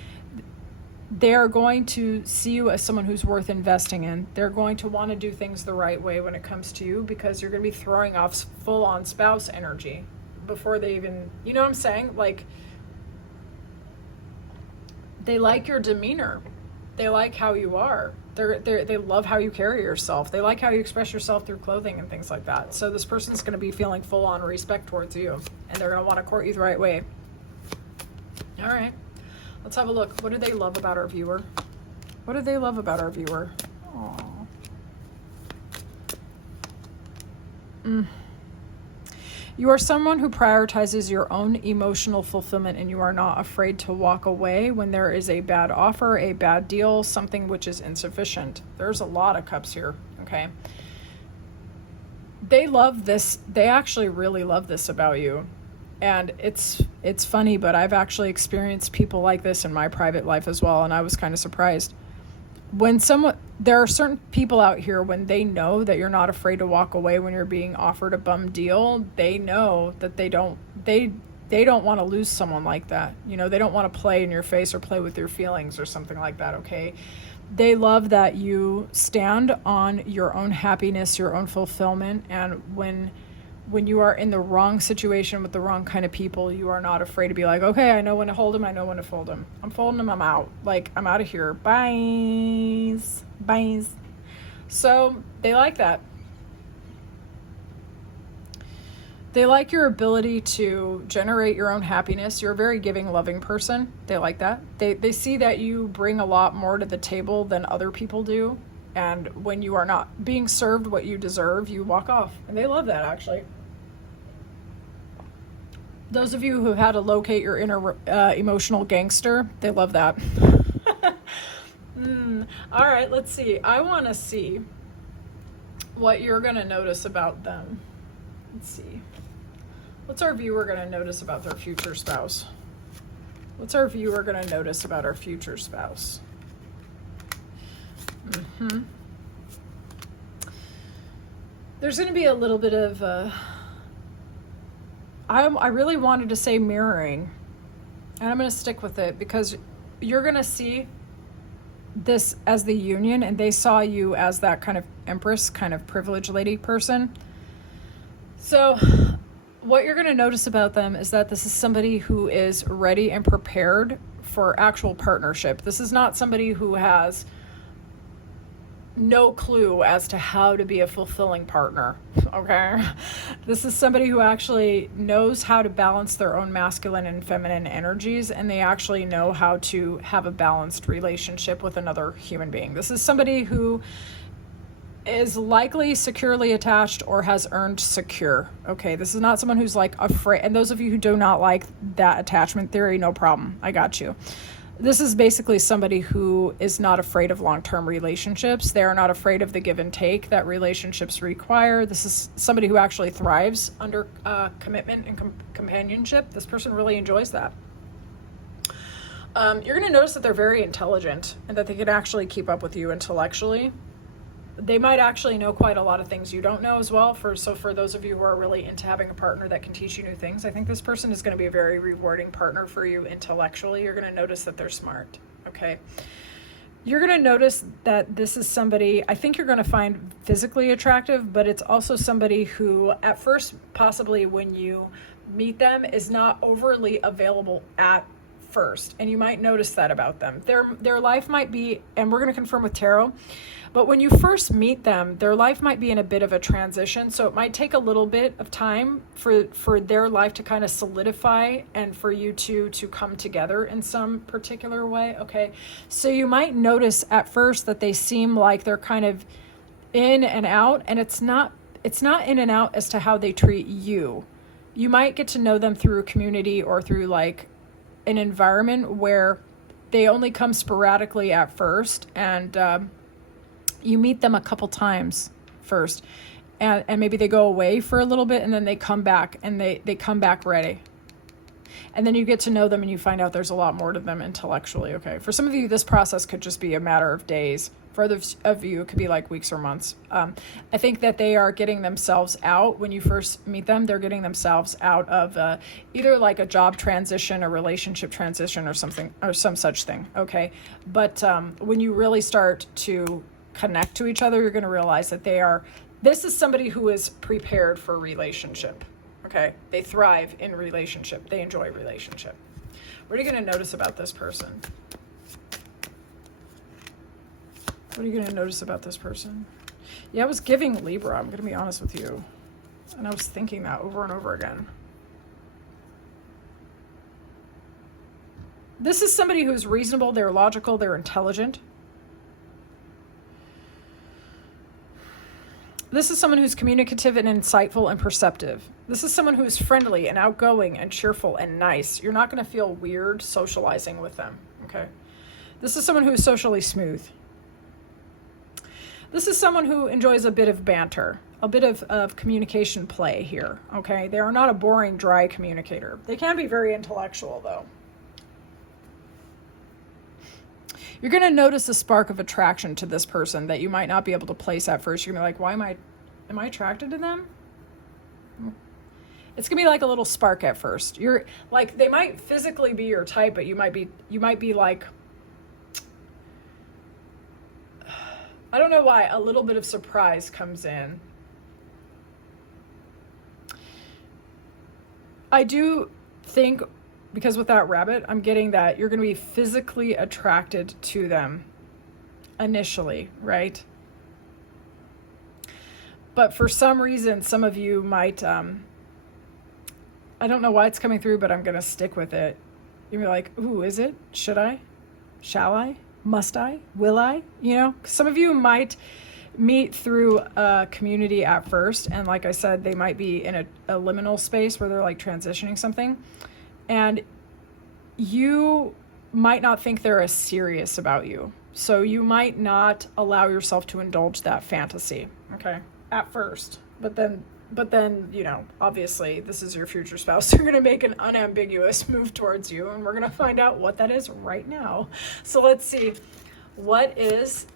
They are going to see you as someone who's worth investing in. They're going to want to do things the right way when it comes to you, because you're going to be throwing off full-on spouse energy before they even, you know what I'm saying? Like, they like your demeanor. They like how you are. They love how you carry yourself. They like how you express yourself through clothing and things like that. So this person's going to be feeling full-on respect towards you, and they're going to want to court you the right way. All right. Let's have a look. What do they love about our viewer? What do they love about our viewer? Aww. You are someone who prioritizes your own emotional fulfillment, and you are not afraid to walk away when there is a bad offer, a bad deal, something which is insufficient. There's a lot of cups here, okay? They love this. They actually really love this about you. And it's funny, but I've actually experienced people like this in my private life as well, and I was kind of surprised. There are certain people out here, when they know that you're not afraid to walk away when you're being offered a bum deal, they know that they don't want to lose someone like that. You know, they don't want to play in your face or play with your feelings or something like that, okay? They love that you stand on your own happiness, your own fulfillment, and when when you are in the wrong situation with the wrong kind of people, you are not afraid to be like, okay, I know when to hold him. I know when to fold him. I'm folding him. I'm out. Like, I'm out of here. Byes. Byes. So they like that. They like your ability to generate your own happiness. You're a very giving, loving person. They like that. They see that you bring a lot more to the table than other people do. And when you are not being served what you deserve, you walk off. And they love that, actually. Those of you who had to locate your inner emotional gangster, they love that. All right, let's see. I want to see what you're going to notice about them. Let's see. What's our viewer going to notice about their future spouse? What's our viewer going to notice about our future spouse? There's going to be a little bit of... I really wanted to say mirroring, and I'm going to stick with it because you're going to see this as the union, and they saw you as that kind of empress, kind of privileged lady person. So what you're going to notice about them is that this is somebody who is ready and prepared for actual partnership. This is not somebody who has no clue as to how to be a fulfilling partner, okay? This is somebody who actually knows how to balance their own masculine and feminine energies, and they actually know how to have a balanced relationship with another human being. This is somebody who is likely securely attached or has earned secure, okay? This is not someone who's like afraid, and those of you who do not like that attachment theory, no problem, I got you. This is basically somebody who is not afraid of long-term relationships. They are not afraid of the give and take that relationships require. This is somebody who actually thrives under commitment and companionship. This person really enjoys that. You're going to notice that they're very intelligent and that they can actually keep up with you intellectually. They might actually know quite a lot of things you don't know as well. So for those of you who are really into having a partner that can teach you new things, I think this person is going to be a very rewarding partner for you intellectually. You're going to notice that they're smart, okay? You're going to notice that this is somebody I think you're going to find physically attractive, but it's also somebody who at first, possibly when you meet them, is not overly available at first. And you might notice that about them. Their life might be, and we're going to confirm with tarot, but when you first meet them, their life might be in a bit of a transition. So it might take a little bit of time for their life to kind of solidify and for you to come together in some particular way. Okay. So you might notice at first that they seem like they're kind of in and out, and it's not in and out as to how they treat you. You might get to know them through a community or through like an environment where they only come sporadically at first, and you meet them a couple times first, and maybe they go away for a little bit, and then they come back, and they come back ready. And then you get to know them, and you find out there's a lot more to them intellectually, okay? For some of you, this process could just be a matter of days. For others of you, it could be like weeks or months. I think that they are getting themselves out. When you first meet them, they're getting themselves out of either like a job transition, a relationship transition, or something, or some such thing, okay? But when you really start to connect to each other, you're going to realize that this is somebody who is prepared for relationship, okay? They thrive in relationship. They enjoy relationship. What are you going to notice about this person? What are you going to notice about this person? Yeah, I was giving Libra, I'm going to be honest with you. And I was thinking that over and over again. This is somebody who's reasonable, they're logical, they're intelligent. This is someone who's communicative and insightful and perceptive. This is someone who is friendly and outgoing and cheerful and nice. You're not going to feel weird socializing with them, okay? This is someone who is socially smooth. This is someone who enjoys a bit of banter, a bit of communication play here, okay? They are not a boring, dry communicator. They can be very intellectual, though. You're going to notice a spark of attraction to this person that you might not be able to place at first. You're going to be like, am I attracted to them? It's going to be like a little spark at first. You're like, they might physically be your type, but you might be like, I don't know why, a little bit of surprise comes in. I do think, because with that rabbit, I'm getting that you're going to be physically attracted to them initially, right? But for some reason, some of you might, I don't know why it's coming through, but I'm going to stick with it. You're like, ooh, is it? Should I? Shall I? Must I? Will I? You know, some of you might meet through a community at first. And like I said, they might be in a liminal space where they're like transitioning something. And you might not think they're as serious about you. So you might not allow yourself to indulge that fantasy, okay, at first. But then, you know, obviously this is your future spouse. They're going to make an unambiguous move towards you, and we're going to find out what that is right now. So let's see. What is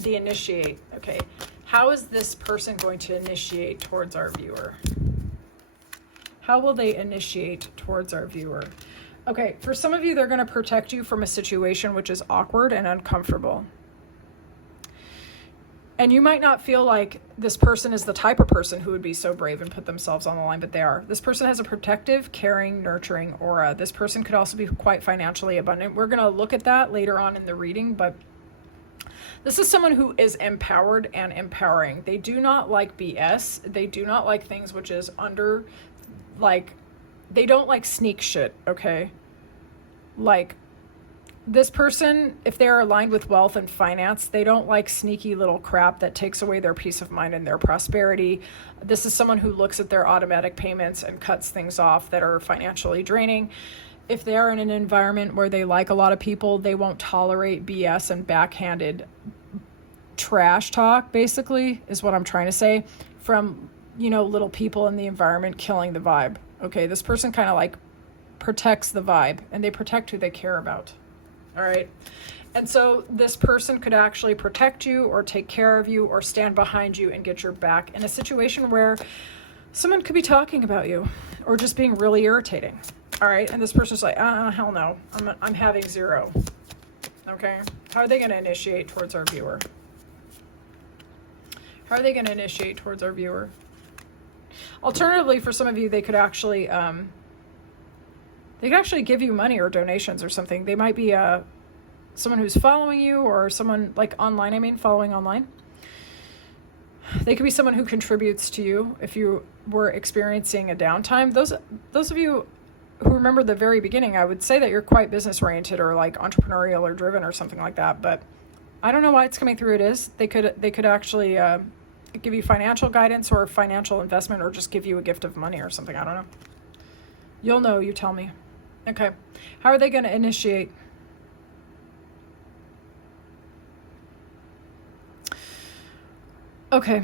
the initiate? Okay. How is this person going to initiate towards our viewer? How will they initiate towards our viewer? Okay, for some of you, they're going to protect you from a situation which is awkward and uncomfortable. And you might not feel like this person is the type of person who would be so brave and put themselves on the line, but they are. This person has a protective, caring, nurturing aura. This person could also be quite financially abundant. We're going to look at that later on in the reading, but this is someone who is empowered and empowering. They do not like BS. They do not like things which is under, like, they don't like sneak shit, okay? Like, this person, if they're aligned with wealth and finance, they don't like sneaky little crap that takes away their peace of mind and their prosperity. This is someone who looks at their automatic payments and cuts things off that are financially draining. If they are in an environment where they like a lot of people, they won't tolerate BS and backhanded trash talk, basically, is what I'm trying to say, from, you know, little people in the environment killing the vibe. Okay, this person kind of like protects the vibe, and they protect who they care about. All right. And so this person could actually protect you or take care of you or stand behind you and get your back in a situation where someone could be talking about you or just being really irritating. All right. And this person's like, hell no, I'm having zero. Okay. How are they going to initiate towards our viewer? How are they going to initiate towards our viewer? Alternatively, for some of you, they could actually give you money or donations or something. They might be someone who's following you, or someone like online, following online. They could be someone who contributes to you if you were experiencing a downtime. Those of you who remember the very beginning, I would say that you're quite business oriented or like entrepreneurial or driven or something like that. But I don't know why it's coming through. It is. They could actually give you financial guidance or financial investment, or just give you a gift of money or something. I don't know. You'll know. You tell me. Okay. How are they going to initiate? Okay.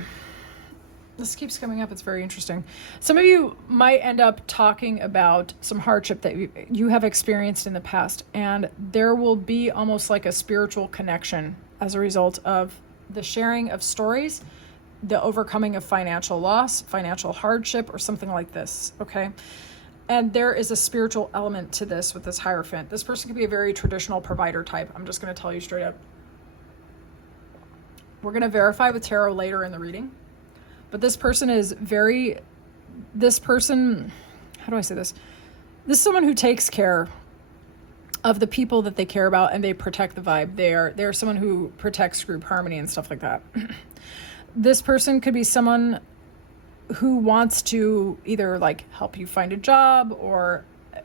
This keeps coming up. It's very interesting. Some of you might end up talking about some hardship that you have experienced in the past, and there will be almost like a spiritual connection as a result of the sharing of stories, the overcoming of financial loss, financial hardship, or something like this. Okay. And there is a spiritual element to this with this Hierophant. This person could be a very traditional provider type. I'm just going to tell you straight up. We're going to verify with tarot later in the reading. But this person, how do I say this? This is someone who takes care of the people that they care about, and they protect the vibe. They're someone who protects group harmony and stuff like that. This person could be someone who wants to either like help you find a job or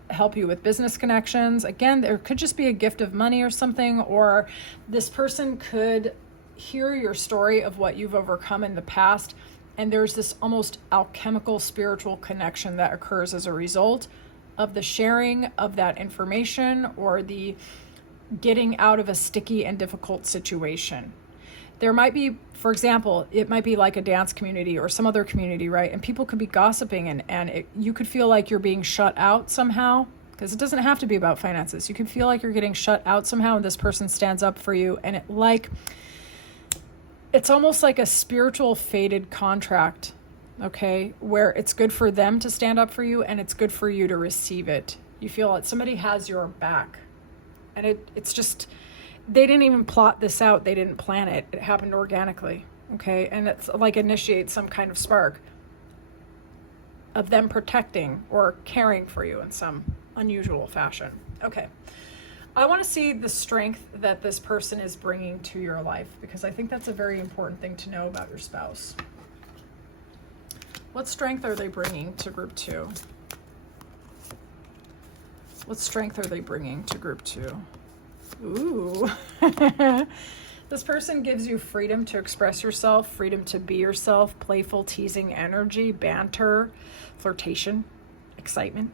help you with business connections. Again, there could just be a gift of money or something, or this person could hear your story of what you've overcome in the past, and there's this almost alchemical spiritual connection that occurs as a result of the sharing of that information or the getting out of a sticky and difficult situation. There might be, for example, it might be like a dance community or some other community, right? And people could be gossiping, and you could feel like you're being shut out somehow, because it doesn't have to be about finances. You can feel like you're getting shut out somehow, and this person stands up for you, and it's almost like a spiritual fated contract, okay, where it's good for them to stand up for you, and it's good for you to receive it. You feel like somebody has your back, and it's just, they didn't even plot this out. They didn't plan it. It happened organically, okay? And it's like initiate some kind of spark. of them protecting or caring for you in some unusual fashion. Okay. I want to see the strength that this person is bringing to your life, because I think that's a very important thing to know about your spouse. What strength are they bringing to group 2? What strength are they bringing to group 2? Ooh. This person gives you freedom to express yourself, freedom to be yourself, playful, teasing energy, banter, flirtation, excitement.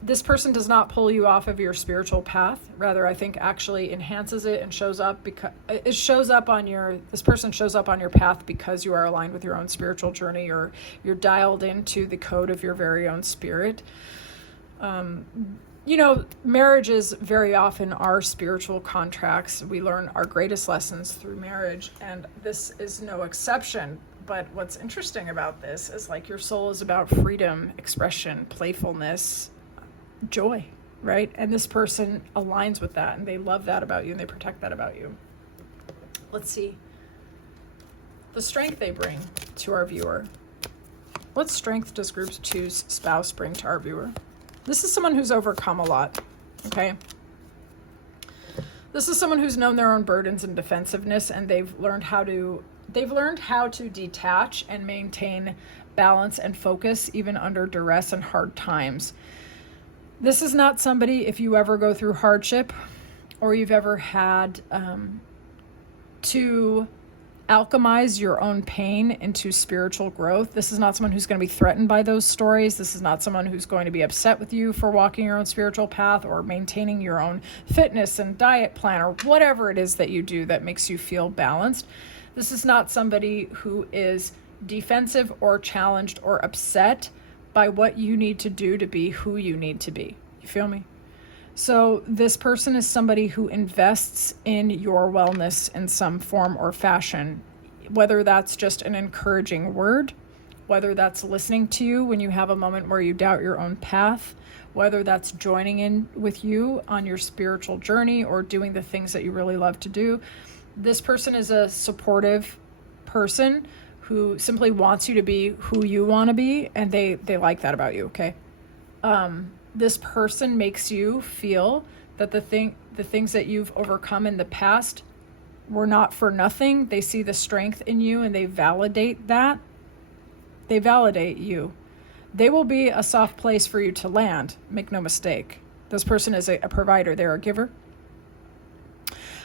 This person does not pull you off of your spiritual path. Rather, I think actually enhances it and shows up because this person shows up on your path because you are aligned with your own spiritual journey, or you're dialed into the code of your very own spirit. Marriages very often are spiritual contracts. We learn our greatest lessons through marriage, and this is no exception. But what's interesting about this is, like, your soul is about freedom, expression, playfulness, joy, right? And this person aligns with that, and they love that about you, and they protect that about you. Let's see the strength they bring to our viewer. What strength does group 2's spouse bring to our viewer? This is someone who's overcome a lot, okay? This is someone who's known their own burdens and defensiveness, and they've learned how to detach and maintain balance and focus even under duress and hard times. This is not somebody, if you ever go through hardship or you've ever had to alchemize your own pain into spiritual growth, this is not someone who's going to be threatened by those stories. This is not someone who's going to be upset with you for walking your own spiritual path or maintaining your own fitness and diet plan or whatever it is that you do that makes you feel balanced. This is not somebody who is defensive or challenged or upset by what you need to do to be who you need to be. You feel me? So this person is somebody who invests in your wellness in some form or fashion, whether that's just an encouraging word, whether that's listening to you when you have a moment where you doubt your own path, whether that's joining in with you on your spiritual journey or doing the things that you really love to do. This person is a supportive person who simply wants you to be who you want to be, and they like that about you, okay? This person makes you feel that the things that you've overcome in the past were not for nothing. They see the strength in you, and they validate that. They validate you. They will be a soft place for you to land, make no mistake. This person is a provider. They're a giver.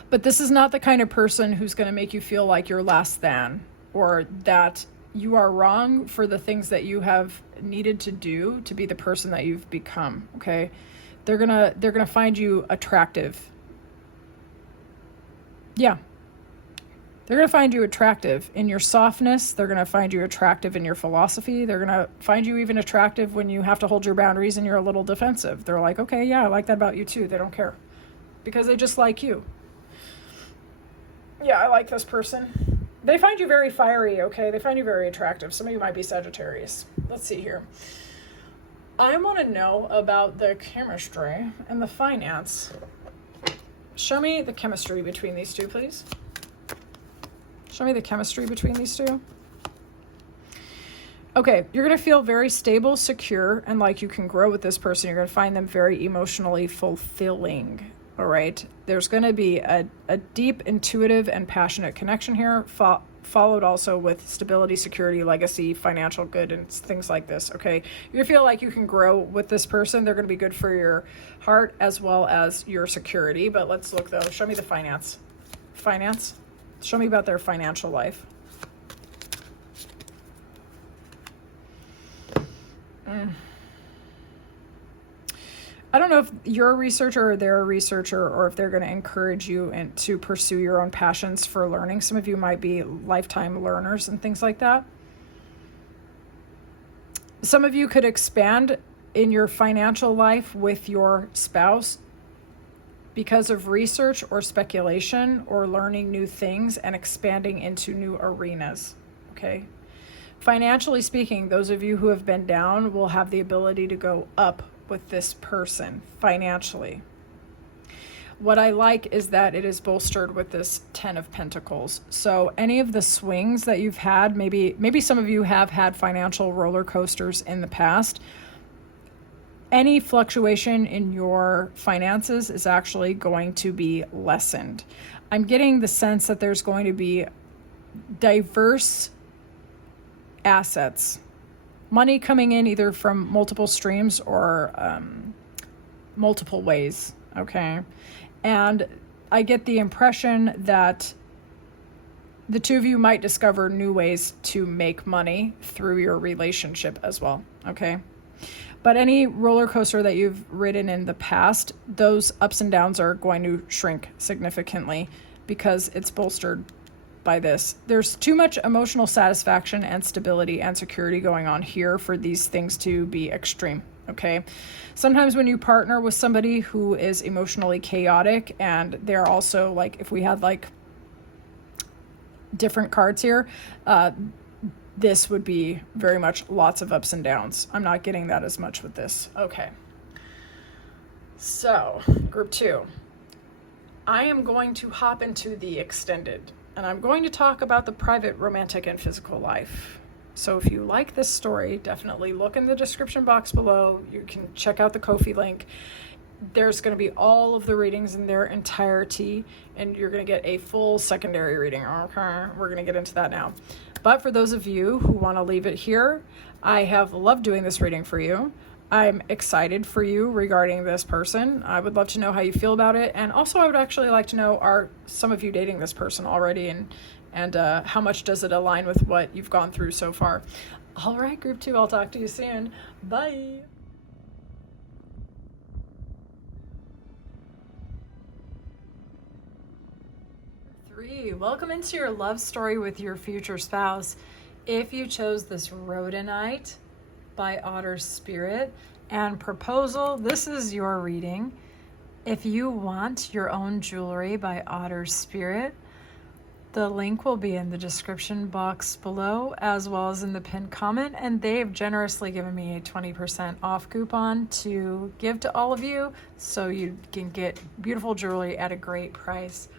But this is not the kind of person who's going to make you feel like you're less than, or that you are wrong for the things that you have needed to do to be the person that you've become, okay? They're gonna find you attractive. Yeah. They're gonna find you attractive in your softness. They're gonna find you attractive in your philosophy. They're gonna find you even attractive when you have to hold your boundaries and you're a little defensive. They're like, okay, yeah, I like that about you too. They don't care because they just like you. Yeah, I like this person. They find you very fiery, okay? They find you very attractive. Some of you might be Sagittarius. Let's see here. I want to know about the chemistry and the finance. Show me the chemistry between these two, please. Show me the chemistry between these two. Okay, you're going to feel very stable, secure, and like you can grow with this person. You're going to find them very emotionally fulfilling. All right, there's going to be a deep, intuitive, and passionate connection here, followed also with stability, security, legacy, financial good, and things like this, okay? You're going to feel like you can grow with this person. They're going to be good for your heart as well as your security. But let's look, though. Show me the finance. Finance? Show me about their financial life. I don't know if you're a researcher or they're a researcher, or if they're going to encourage you to pursue your own passions for learning. Some of you might be lifetime learners and things like that. Some of you could expand in your financial life with your spouse because of research or speculation or learning new things and expanding into new arenas, okay? Financially speaking, those of you who have been down will have the ability to go up with this person financially. what I like is that it is bolstered with this 10 of Pentacles. So any of the swings that you've had, maybe some of you have had financial roller coasters in the past. Any fluctuation in your finances is actually going to be lessened. I'm getting the sense that there's going to be diverse assets, money coming in either from multiple streams or multiple ways, okay? And I get the impression that the two of you might discover new ways to make money through your relationship as well, okay? But any roller coaster that you've ridden in the past, those ups and downs are going to shrink significantly because it's bolstered by this. There's too much emotional satisfaction and stability and security going on here for these things to be extreme, okay? Sometimes when you partner with somebody who is emotionally chaotic, and they're also like, if we had like different cards here, this would be very much lots of ups and downs. I'm not getting that as much with this. Okay. So, group 2. I am going to hop into the extended, and I'm going to talk about the private, romantic, and physical life. So if you like this story, definitely look in the description box below. You can check out the Ko-fi link. There's going to be all of the readings in their entirety, and you're going to get a full secondary reading. Okay, we're going to get into that now. But for those of you who want to leave it here, I have loved doing this reading for you. I'm excited for you regarding this person. I would love to know how you feel about it. And also I would actually like to know, are some of you dating this person already? And how much does it align with what you've gone through so far? All right, group 2, I'll talk to you soon. Bye. Welcome into your love story with your future spouse. If you chose this Rhodonite by Otter Spirit and Proposal, this is your reading. If you want your own jewelry by Otter Spirit, the link will be in the description box below as well as in the pinned comment, and they've generously given me a 20% off coupon to give to all of you so you can get beautiful jewelry at a great price.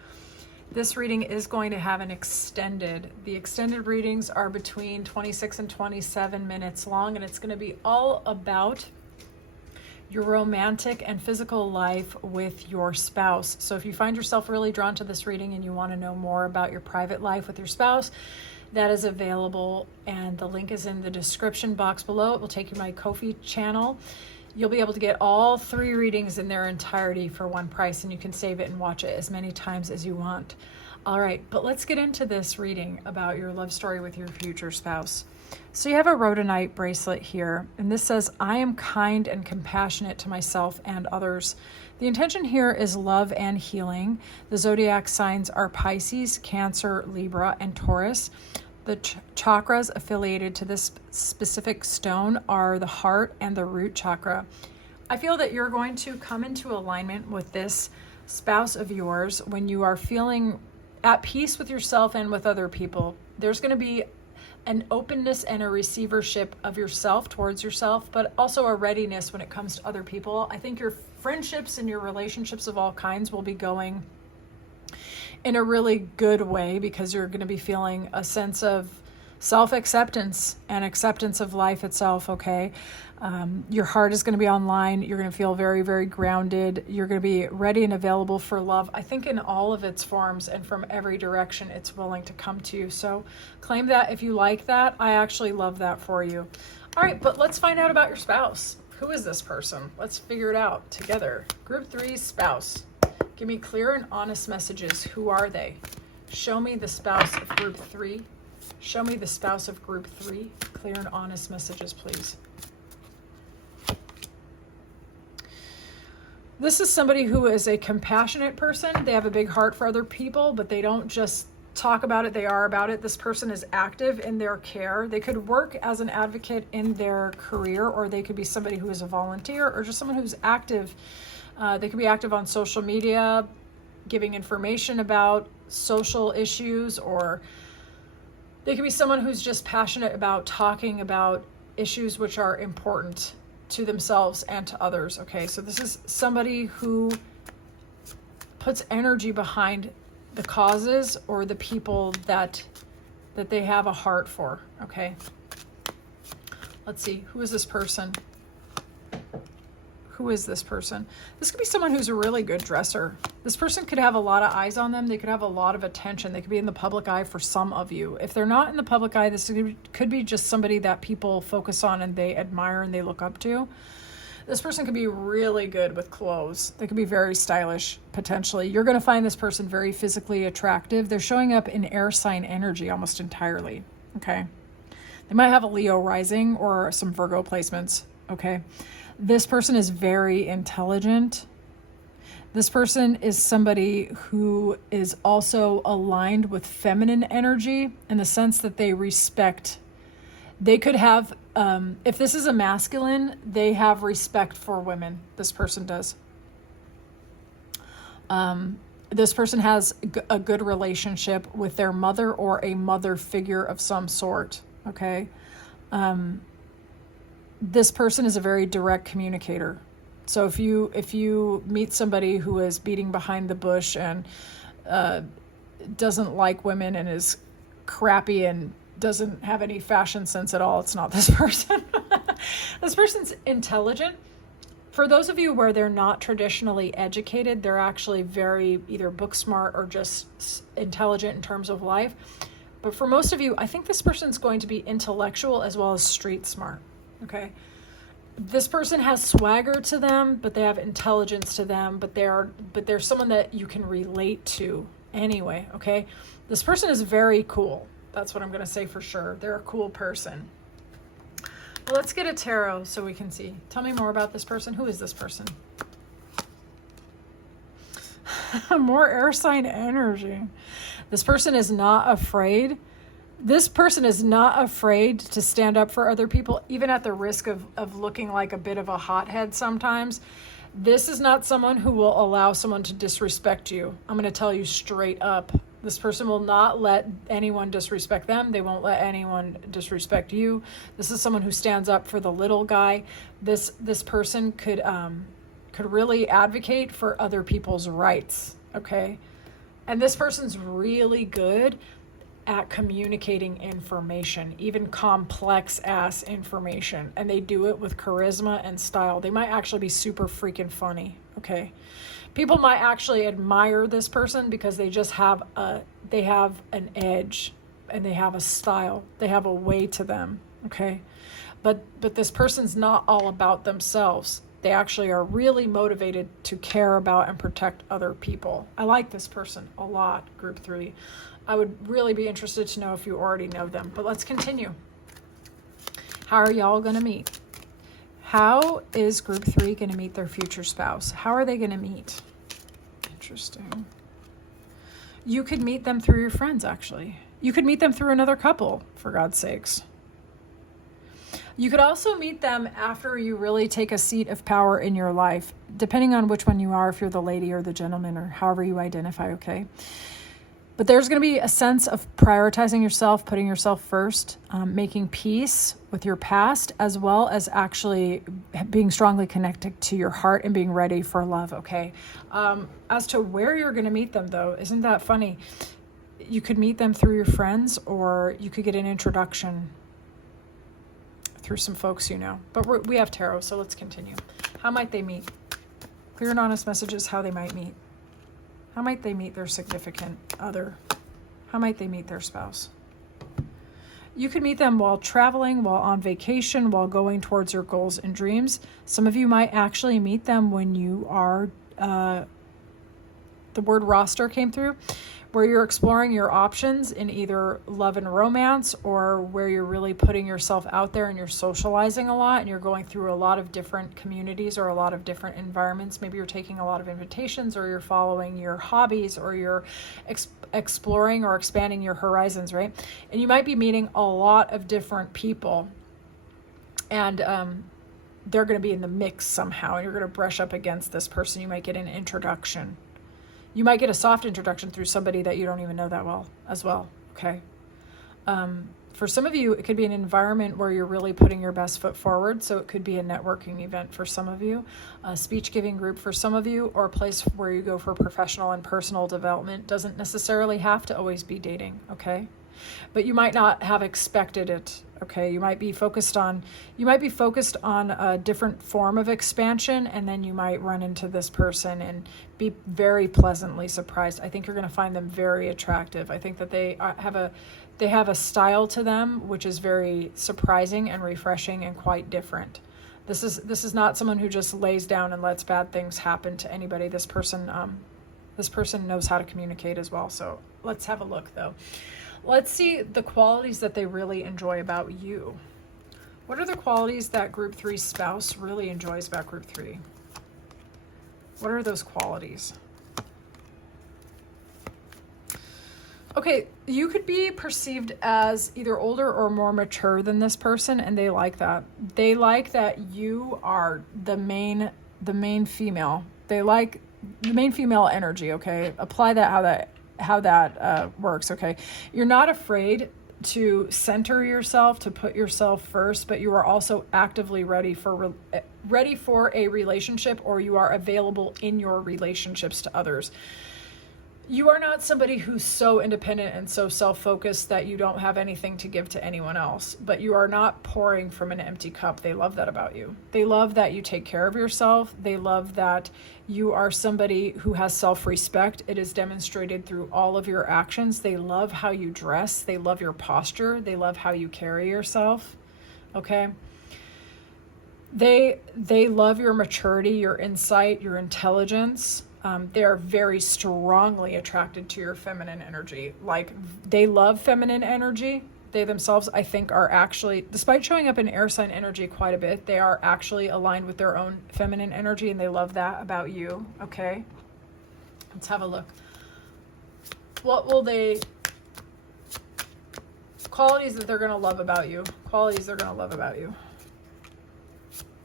This reading is going to have an extended. The extended readings are between 26 and 27 minutes long, and it's going to be all about your romantic and physical life with your spouse. So if you find yourself really drawn to this reading and you want to know more about your private life with your spouse, that is available, and the link is in the description box below. It will take you to my Ko-fi channel. You'll be able to get all 3 readings in their entirety for one price, and you can save it and watch it as many times as you want. All right, but let's get into this reading about your love story with your future spouse. So you have a Rhodonite bracelet here, and this says, I am kind and compassionate to myself and others. The intention here is love and healing. The zodiac signs are Pisces, Cancer, Libra, and Taurus. The chakras affiliated to this specific stone are the heart and the root chakra. I feel that you're going to come into alignment with this spouse of yours when you are feeling at peace with yourself and with other people. There's going to be an openness and a receivership of yourself towards yourself, but also a readiness when it comes to other people. I think your friendships and your relationships of all kinds will be going in a really good way because you're going to be feeling a sense of self-acceptance and acceptance of life itself, okay? Your heart is going to be online. You're going to feel very, very grounded. You're going to be ready and available for love, I think, in all of its forms and from every direction it's willing to come to you. So claim that if you like that. I actually love that for you. All right, but let's find out about your spouse. Who is this person? Let's figure it out together. Group 3, spouse. Give me clear and honest messages. Who are they? Show me the spouse of group 3. Show me the spouse of group 3. Clear and honest messages, please. This is somebody who is a compassionate person. They have a big heart for other people, but they don't just talk about it, they are about it. This person is active in their care. They could work as an advocate in their career, or they could be somebody who is a volunteer, or just someone who's active. They could be active on social media, giving information about social issues, or they could be someone who's just passionate about talking about issues which are important to themselves and to others. Okay, so this is somebody who puts energy behind the causes or the people that they have a heart for, okay? Let's see, who is this person? Who is this person? This could be someone who's a really good dresser. This person could have a lot of eyes on them. They could have a lot of attention. They could be in the public eye for some of you. If they're not in the public eye, this could be just somebody that people focus on and they admire and they look up to. This person could be really good with clothes. They could be very stylish, potentially. You're going to find this person very physically attractive. They're showing up in air sign energy almost entirely, okay? They might have a Leo rising or some Virgo placements, okay? This person is very intelligent. This person is somebody who is also aligned with feminine energy in the sense that they respect. They could have, if this is a masculine, they have respect for women. This person does. This person has a good relationship with their mother or a mother figure of some sort, okay? This person is a very direct communicator. So if you meet somebody who is beating behind the bush and doesn't like women and is crappy and doesn't have any fashion sense at all, it's not this person. This person's intelligent. For those of you where they're not traditionally educated, they're actually very either book smart or just intelligent in terms of life. But for most of you, I think this person's going to be intellectual as well as street smart. Okay. This person has swagger to them, but they have intelligence to them, but they're someone that you can relate to anyway. Okay. This person is very cool. That's what I'm going to say for sure. They're a cool person. Well, let's get a tarot so we can see. Tell me more about this person. Who is this person? More air sign energy. This person is not afraid. This person is not afraid to stand up for other people, even at the risk of looking like a bit of a hothead sometimes. This is not someone who will allow someone to disrespect you. I'm going to tell you straight up. This person will not let anyone disrespect them. They won't let anyone disrespect you. This is someone who stands up for the little guy. This person could really advocate for other people's rights, okay? And this person's really good at communicating information, even complex ass information. And they do it with charisma and style. They might actually be super freaking funny, okay? People might actually admire this person because they just have an edge and they have a style. They have a way to them, okay? But this person's not all about themselves. They actually are really motivated to care about and protect other people. I like this person a lot, group 3. I would really be interested to know if you already know them, but let's continue. How are y'all going to meet? How is group 3 going to meet their future spouse? How are they going to meet? Interesting. You could meet them through your friends, actually. You could meet them through another couple, for God's sakes. You could also meet them after you really take a seat of power in your life, depending on which one you are, if you're the lady or the gentleman or however you identify, okay? But there's going to be a sense of prioritizing yourself, putting yourself first, making peace with your past, as well as actually being strongly connected to your heart and being ready for love, okay? As to where you're going to meet them, though, isn't that funny? You could meet them through your friends, or you could get an introduction through some folks you know. But we have tarot, so let's continue. How might they meet? Clear and honest messages, how they might meet. How might they meet their significant other? How might they meet their spouse? You could meet them while traveling, while on vacation, while going towards your goals and dreams. Some of you might actually meet them when you are, the word roster came through, where you're exploring your options in either love and romance, or where you're really putting yourself out there and you're socializing a lot and you're going through a lot of different communities or a lot of different environments. Maybe you're taking a lot of invitations, or you're following your hobbies, or you're exploring or expanding your horizons, right? And you might be meeting a lot of different people, and they're going to be in the mix somehow, and you're going to brush up against this person. You might get an introduction. You might get a soft introduction through somebody that you don't even know that well as well, okay? For some of you, it could be an environment where you're really putting your best foot forward. So it could be a networking event for some of you, a speech giving group for some of you, or a place where you go for professional and personal development. Doesn't necessarily have to always be dating, okay? But you might not have expected it, okay? You might be focused on a different form of expansion, and then you might run into this person and be very pleasantly surprised. I think you're going to find them very attractive. I think that they have a style to them which is very surprising and refreshing and quite different. This is not someone who just lays down and lets bad things happen to anybody. This person knows how to communicate as well. So let's have a look though. Let's see the qualities that they really enjoy about you. What are the qualities that group 3 spouse really enjoys about group 3? What are those qualities? Okay, you could be perceived as either older or more mature than this person, and they like that. They like that you are the main female. They like the main female energy, okay? Apply that how that works, okay? You're not afraid to center yourself, to put yourself first, but you are also actively ready for a relationship, or you are available in your relationships to others. You are not somebody who's so independent and so self-focused that you don't have anything to give to anyone else, but you are not pouring from an empty cup. They love that about you. They love that you take care of yourself. They love that you are somebody who has self-respect. It is demonstrated through all of your actions. They love how you dress. They love your posture. They love how you carry yourself. Okay? They love your maturity, your insight, your intelligence. They are very strongly attracted to your feminine energy. Like, they love feminine energy. They themselves, I think, are actually, despite showing up in air sign energy quite a bit, they are actually aligned with their own feminine energy, and they love that about you. Okay, let's have a look. What will they, qualities that they're going to love about you, qualities they're going to love about you,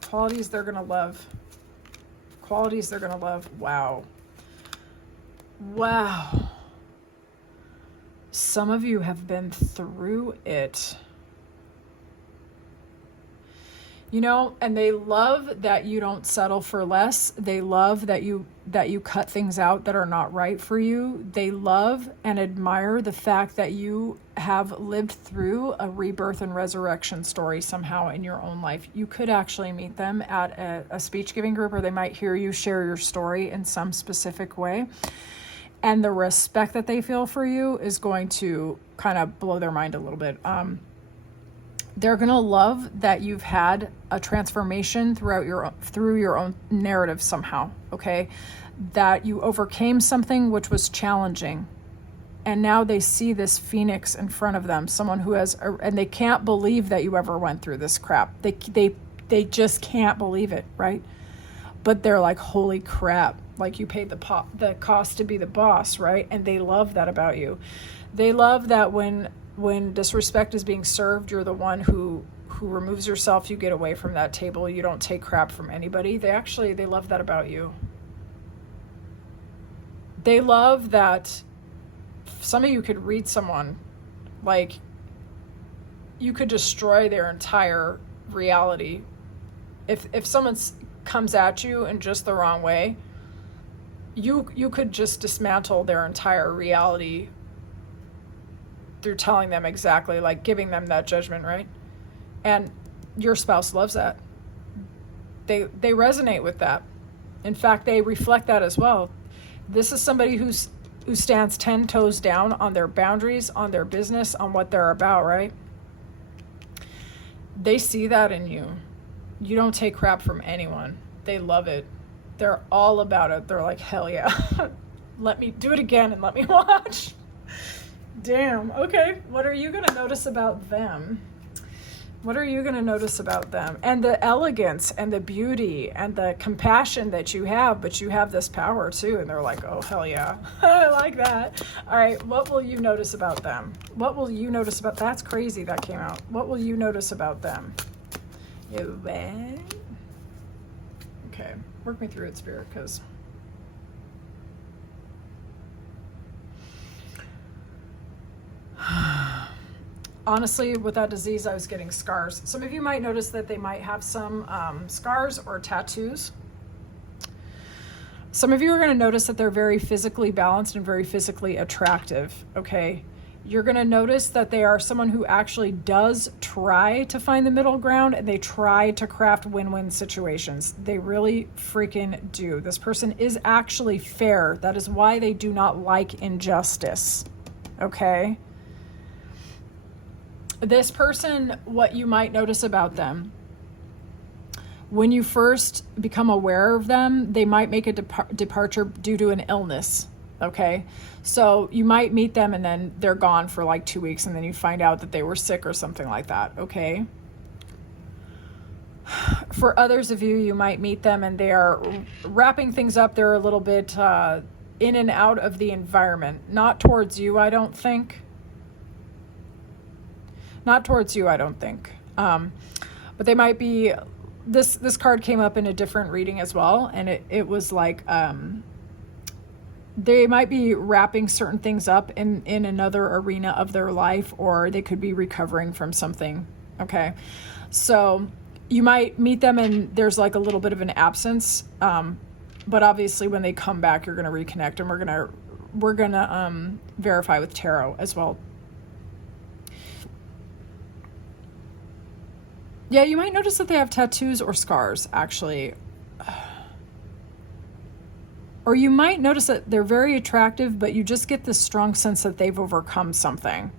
qualities they're going to love. Qualities they're going to love. Wow. Some of you have been through it. You know, and they love that you don't settle for less. They love that you cut things out that are not right for you. They love and admire the fact that you have lived through a rebirth and resurrection story somehow in your own life. You could actually meet them at a speech giving group, or they might hear you share your story in some specific way. And the respect that they feel for you is going to kind of blow their mind a little bit. They're going to love that you've had a transformation through your own narrative somehow, okay? That you overcame something which was challenging. And now they see this phoenix in front of them, someone who has, and they can't believe that you ever went through this crap. They just can't believe it, right? But they're like, holy crap, like you paid the cost to be the boss, right? And they love that about you. They love that when disrespect is being served, you're the one who removes yourself. You get away from that table. You don't take crap from anybody. They love that about you. They love that some of you could read someone, like you could destroy their entire reality. If someone comes at you in just the wrong way, you could just dismantle their entire reality through telling them exactly, like giving them that judgment, right? And your spouse loves that. They resonate with that. In fact, they reflect that as well. This is somebody who stands 10 toes down on their boundaries, on their business, on what they're about, right? They see that in you. You don't take crap from anyone. They love it. They're all about it. They're like, hell yeah. Let me do it again and let me watch. Damn. Okay. What are you going to notice about them? What are you going to notice about them? And the elegance and the beauty and the compassion that you have, but you have this power too. And they're like, oh, hell yeah. I like that. All right. What will you notice about them? What will you notice about, that's crazy that came out. What will you notice about them? You bet. Okay. Work me through it, Spirit, because honestly, with that disease, I was getting scars. Some of you might notice that they might have some scars or tattoos. Some of you are going to notice that they're very physically balanced and very physically attractive, okay? You're going to notice that they are someone who actually does try to find the middle ground, and they try to craft win-win situations. They really freaking do. This person is actually fair. That is why they do not like injustice, okay? This person, what you might notice about them, when you first become aware of them, they might make a departure due to an illness, okay? So you might meet them and then they're gone for like 2 weeks, and then you find out that they were sick or something like that, okay? For others of you, you might meet them and they are wrapping things up. They're a little bit in and out of the environment. Not towards you, I don't think. Not towards you, I don't think. But they might be... This card came up in a different reading as well, and it was like they might be wrapping certain things up in another arena of their life, or they could be recovering from something, okay? So you might meet them and there's like a little bit of an absence, but obviously when they come back, you're going to reconnect, and we're gonna verify with tarot as well. Yeah, you might notice that they have tattoos or scars, actually. Or you might notice that they're very attractive, but you just get this strong sense that they've overcome something.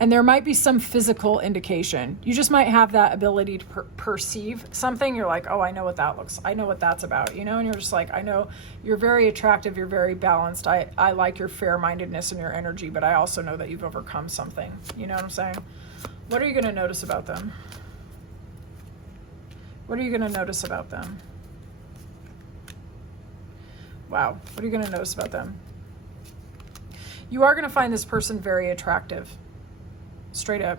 And there might be some physical indication. You just might have that ability to perceive something. You're like, oh, I know what that looks, I know what that's about, you know? And you're just like, I know you're very attractive, you're very balanced. I like your fair-mindedness and your energy, but I also know that you've overcome something. You know what I'm saying? What are you going to notice about them? What are you going to notice about them? Wow. What are you going to notice about them? You are going to find this person very attractive. Straight up.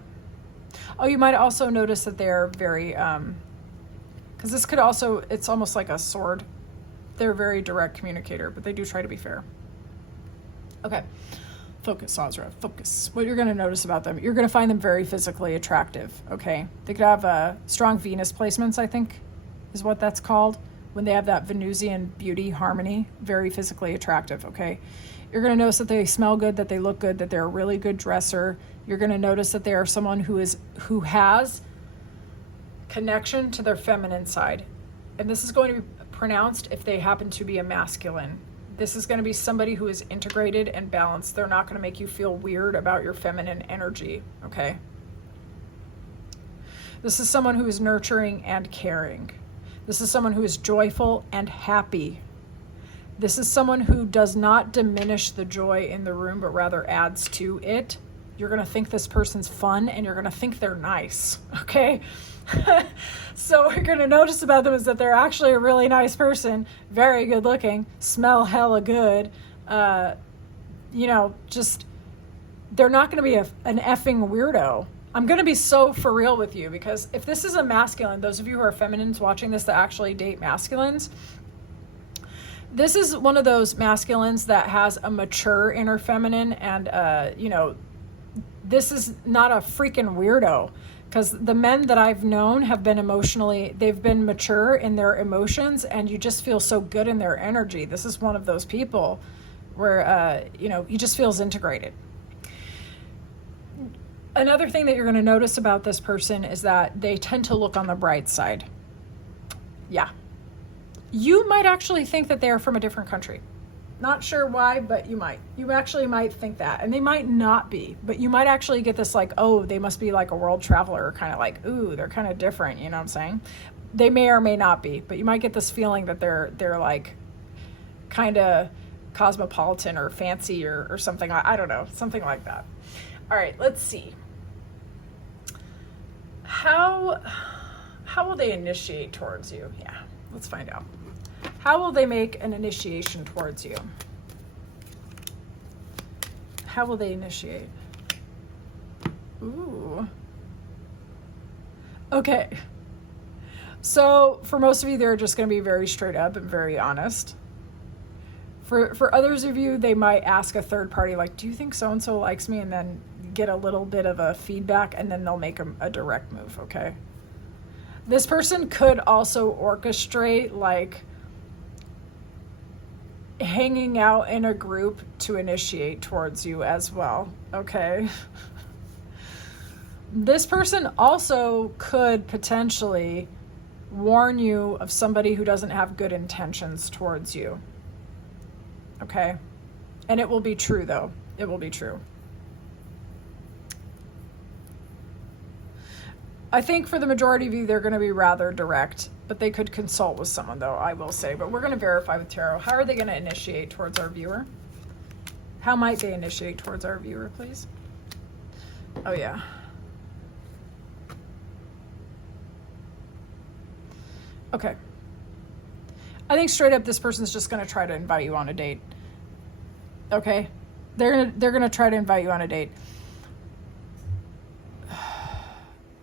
Oh, you might also notice that they're very, because this could also, it's almost like a sword. They're a very direct communicator, but they do try to be fair. Okay. Focus, Azra, focus. What you're going to notice about them, you're going to find them very physically attractive, okay? They could have strong Venus placements, I think, is what that's called. When they have that Venusian beauty harmony, very physically attractive, okay? You're going to notice that they smell good, that they look good, that they're a really good dresser. You're going to notice that they are someone who has connection to their feminine side. And this is going to be pronounced if they happen to be a masculine. This is going to be somebody who is integrated and balanced. They're not going to make you feel weird about your feminine energy, okay? This is someone who is nurturing and caring. This is someone who is joyful and happy. This is someone who does not diminish the joy in the room, but rather adds to it. You're going to think this person's fun, and you're going to think they're nice, okay? So what you're going to notice about them is that they're actually a really nice person, very good looking, smell hella good. You know, just, they're not going to be an effing weirdo. I'm going to be so for real with you, because if this is a masculine, those of you who are feminines watching this that actually date masculines, this is one of those masculines that has a mature inner feminine, and, you know, this is not a freaking weirdo. Because the men that I've known have been they've been mature in their emotions, and you just feel so good in their energy. This is one of those people where, you know, he just feels integrated. Another thing that you're going to notice about this person is that they tend to look on the bright side. Yeah. You might actually think that they're from a different country. Not sure why, but you might. You actually might think that. And they might not be, but you might actually get this like, oh, they must be like a world traveler, kind of like, ooh, they're kind of different, you know what I'm saying? They may or may not be, but you might get this feeling that they're like kind of cosmopolitan or fancy or something. I don't know, something like that. All right, let's see. How will they initiate towards you? Yeah, let's find out. How will they make an initiation towards you? How will they initiate? Ooh. Okay. So for most of you, they're just going to be very straight up and very honest. For others of you, they might ask a third party, like, do you think so-and-so likes me? And then get a little bit of a feedback, and then they'll make a direct move, okay? This person could also orchestrate like hanging out in a group to initiate towards you as well, okay? This person also could potentially warn you of somebody who doesn't have good intentions towards you, okay? And it will be true, though. It will be true. I think for the majority of you, they're going to be rather direct, but they could consult with someone, though, I will say. But we're going to verify with tarot. How are they going to initiate towards our viewer? How might they initiate towards our viewer, please? Oh, yeah. Okay. I think straight up this person's just going to try to invite you on a date. Okay? They're going to try to invite you on a date.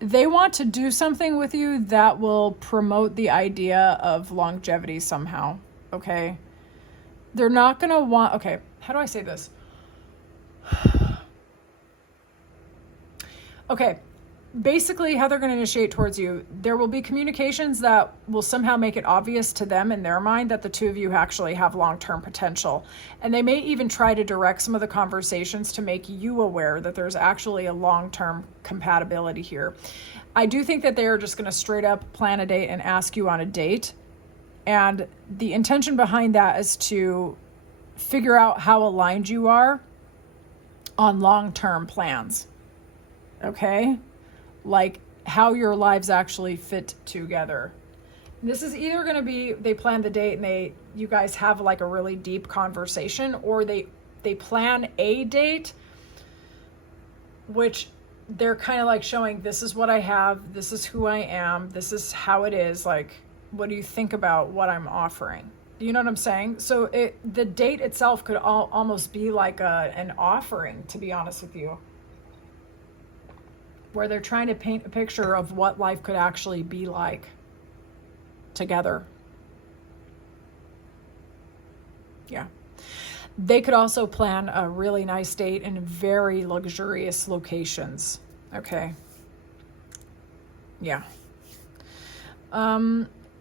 They want to do something with you that will promote the idea of longevity somehow, okay? They're not going to want... Okay, how do I say this? Okay, basically how they're going to initiate towards you, there will be communications that will somehow make it obvious to them in their mind that the two of you actually have long-term potential. And they may even try to direct some of the conversations to make you aware that there's actually a long-term compatibility here. I do think that they are just going to straight up plan a date and ask you on a date. And the intention behind that is to figure out how aligned you are on long-term plans. Okay? Like how your lives actually fit together. This is either going to be they plan the date and you guys have like a really deep conversation, or they plan a date which they're kind of like showing, this is what I have, this is who I am, this is how it is, like what do you think about what I'm offering? You know what I'm saying? So the date itself could almost be like an offering, to be honest with you, where they're trying to paint a picture of what life could actually be like together. Yeah. They could also plan a really nice date in very luxurious locations. Okay. Yeah.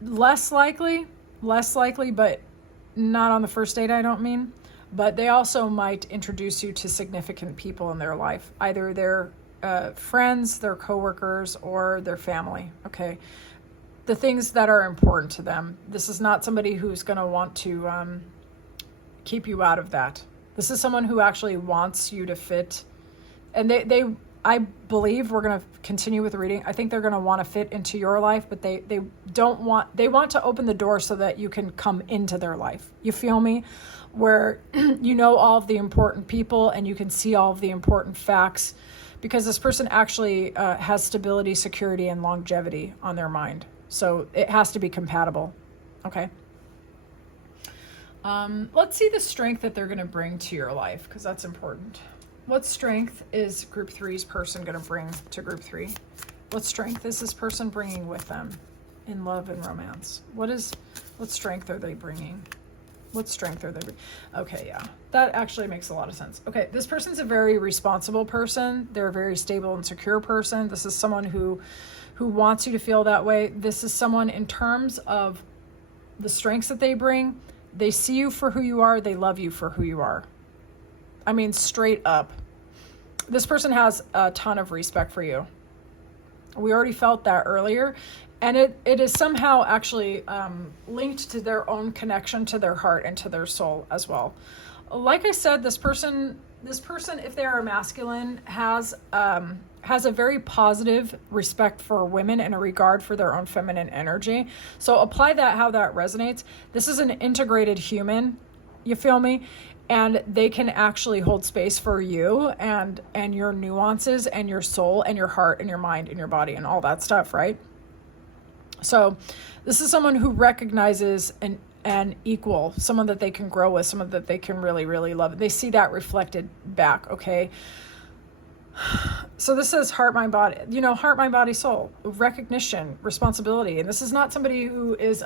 Less likely, but not on the first date, I don't mean. But they also might introduce you to significant people in their life, either their friends, their coworkers, or their family. Okay, the things that are important to them. This is not somebody who's going to want to keep you out of that. This is someone who actually wants you to fit, and I believe, we're going to continue with the reading, I think they're going to want to fit into your life, but they want to open the door so that you can come into their life. You feel me? Where you know all of the important people and you can see all of the important facts, because this person actually has stability, security, and longevity on their mind. So it has to be compatible. Okay. Let's see the strength that they're going to bring to your life, because that's important. What strength is group 3's person going to bring to group 3? What strength is this person bringing with them in love and romance? What strength are they bringing? What strength are they bringing? Okay, yeah, that actually makes a lot of sense. Okay, this person's a very responsible person. They're a very stable and secure person. This is someone who wants you to feel that way. This is someone, in terms of the strengths that they bring, they see you for who you are. They love you for who you are. I mean, straight up. This person has a ton of respect for you. We already felt that earlier. And it is somehow actually linked to their own connection to their heart and to their soul as well. Like I said, this person, if they are masculine, has a very positive respect for women and a regard for their own feminine energy. So apply that how that resonates. This is an integrated human. You feel me? And they can actually hold space for you and your nuances and your soul and your heart and your mind and your body and all that stuff, right? So this is someone who recognizes an equal, someone that they can grow with, someone that they can really, really love. They see that reflected back, okay? So this is heart, mind, body, heart, mind, body, soul, recognition, responsibility. And this is not somebody who is,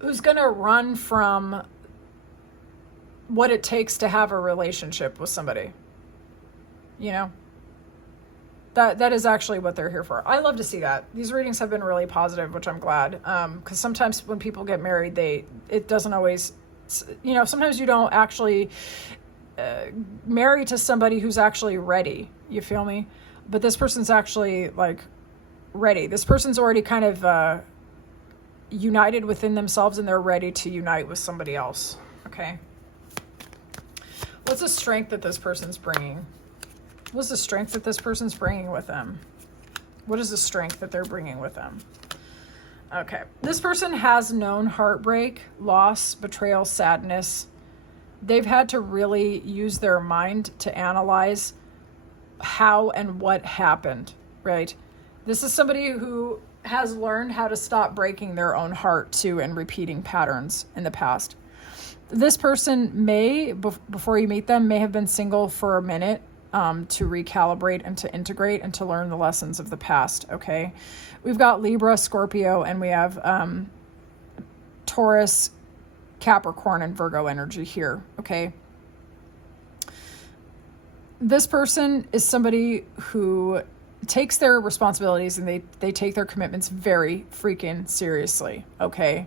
who's going to run from what it takes to have a relationship with somebody. you know? That is actually what they're here for. I love to see that. These readings have been really positive, which I'm glad. Because sometimes when people get married, it doesn't always, you know, sometimes you don't actually marry to somebody who's actually ready. You feel me? But this person's actually like ready. This person's already kind of united within themselves, and they're ready to unite with somebody else. Okay. What's the strength that this person's bringing? What's the strength that this person's bringing with them? What is the strength that they're bringing with them? Okay. This person has known heartbreak, loss, betrayal, sadness. They've had to really use their mind to analyze how and what happened, right? This is somebody who has learned how to stop breaking their own heart too and repeating patterns in the past. This person may, before you meet them, may have been single for a minute, to recalibrate and to integrate and to learn the lessons of the past, okay? We've got Libra, Scorpio, and we have Taurus, Capricorn, and Virgo energy here, okay? This person is somebody who takes their responsibilities and they take their commitments very freaking seriously, okay?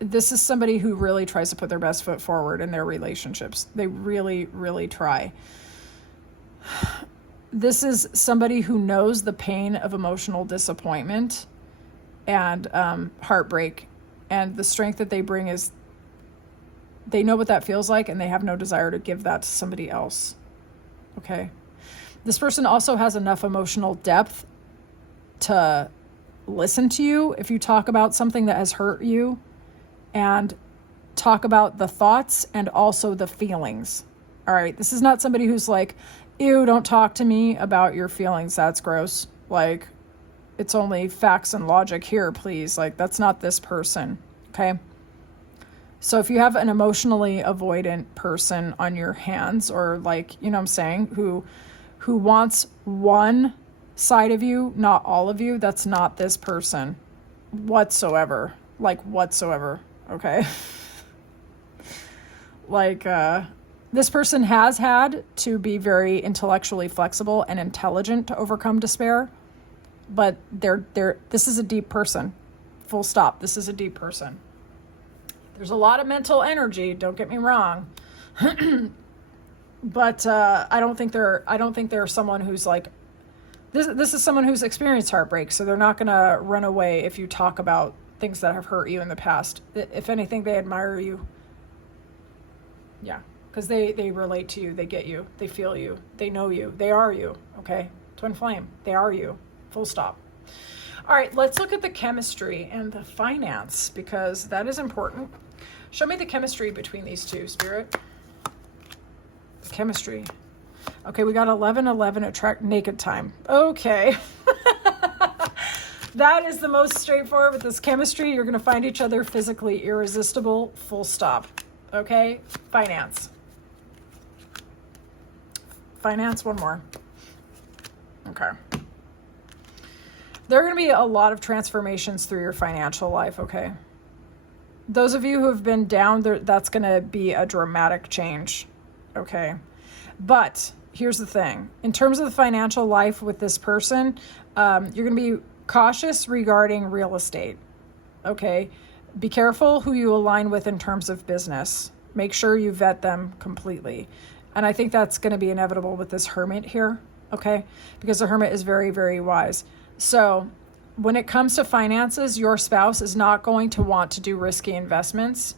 This is somebody who really tries to put their best foot forward in their relationships. They really, really try. This is somebody who knows the pain of emotional disappointment and heartbreak. And the strength that they bring is they know what that feels like, and they have no desire to give that to somebody else. Okay? This person also has enough emotional depth to listen to you if you talk about something that has hurt you, and talk about the thoughts and also the feelings. All right. This is not somebody who's like, ew, don't talk to me about your feelings. That's gross. Like, it's only facts and logic here, please. Like, that's not this person. Okay. So if you have an emotionally avoidant person on your hands, or like, you know what I'm saying, who wants one side of you, not all of you, that's not this person whatsoever. Like, whatsoever. Okay. Like, this person has had to be very intellectually flexible and intelligent to overcome despair, but this is a deep person. Full stop. This is a deep person. There's a lot of mental energy, don't get me wrong. But I don't think they're someone who's like, this is someone who's experienced heartbreak, so they're not going to run away if you talk about things that have hurt you in the past. If anything, they admire you. Yeah, because they relate to you, they get you, they feel you, they know you, they are you, okay? Twin flame, they are you, full stop. All right, let's look at the chemistry and the finance, because that is important. Show me the chemistry between these two, Spirit. The chemistry. Okay, we got 11-11 attract naked time. Okay. That is the most straightforward with this chemistry. You're going to find each other physically irresistible, full stop. Okay? Finance. Finance, one more. Okay. There are going to be a lot of transformations through your financial life, okay? Those of you who have been down, that's going to be a dramatic change, okay? But here's the thing. In terms of the financial life with this person, you're going to be cautious regarding real estate, okay? Be careful who you align with in terms of business. Make sure you vet them completely. And I think that's going to be inevitable with this hermit here, okay? Because the hermit is very, very wise. So when it comes to finances, your spouse is not going to want to do risky investments.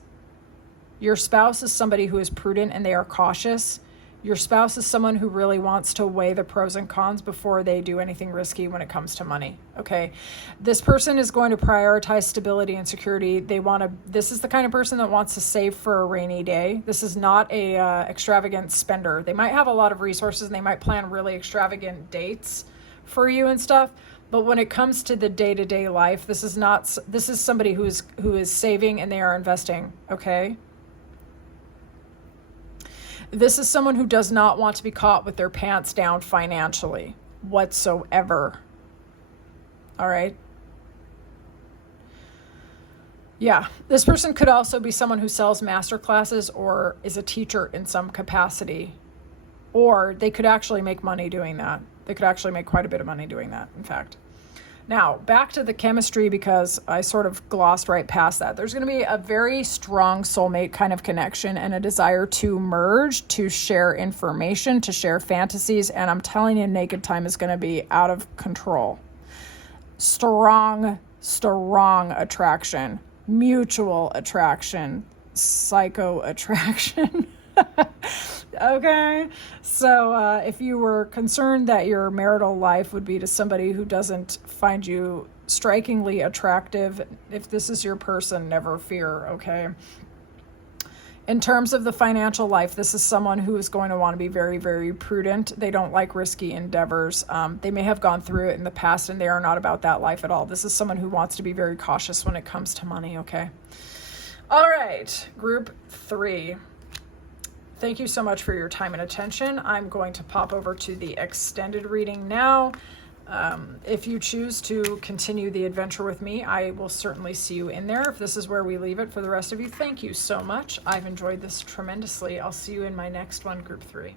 Your spouse is somebody who is prudent and they are cautious. Your spouse is someone who really wants to weigh the pros and cons before they do anything risky when it comes to money, okay? This person is going to prioritize stability and security. This is the kind of person that wants to save for a rainy day. This is not a extravagant spender. They might have a lot of resources and they might plan really extravagant dates for you and stuff, but when it comes to the day-to-day life, this is somebody who is saving and they are investing, okay? This is someone who does not want to be caught with their pants down financially whatsoever. All right. Yeah. This person could also be someone who sells master classes or is a teacher in some capacity. or they could actually make money doing that. They could actually make quite a bit of money doing that, in fact. Now, back to the chemistry, because I sort of glossed right past that. There's going to be a very strong soulmate kind of connection and a desire to merge, to share information, to share fantasies. And I'm telling you, naked time is going to be out of control. Strong attraction, mutual attraction, psycho attraction. Okay, so if you were concerned that your marital life would be to somebody who doesn't find you strikingly attractive, if this is your person, never fear, okay? In terms of the financial life, this is someone who is going to want to be very, very prudent. They don't like risky endeavors. They may have gone through it in the past, and they are not about that life at all. This is someone who wants to be very cautious when it comes to money, okay? All right, group 3. Thank you so much for your time and attention. I'm going to pop over to the extended reading now. If you choose to continue the adventure with me, I will certainly see you in there. If this is where we leave it for the rest of you, thank you so much. I've enjoyed this tremendously. I'll see you in my next one, group 3.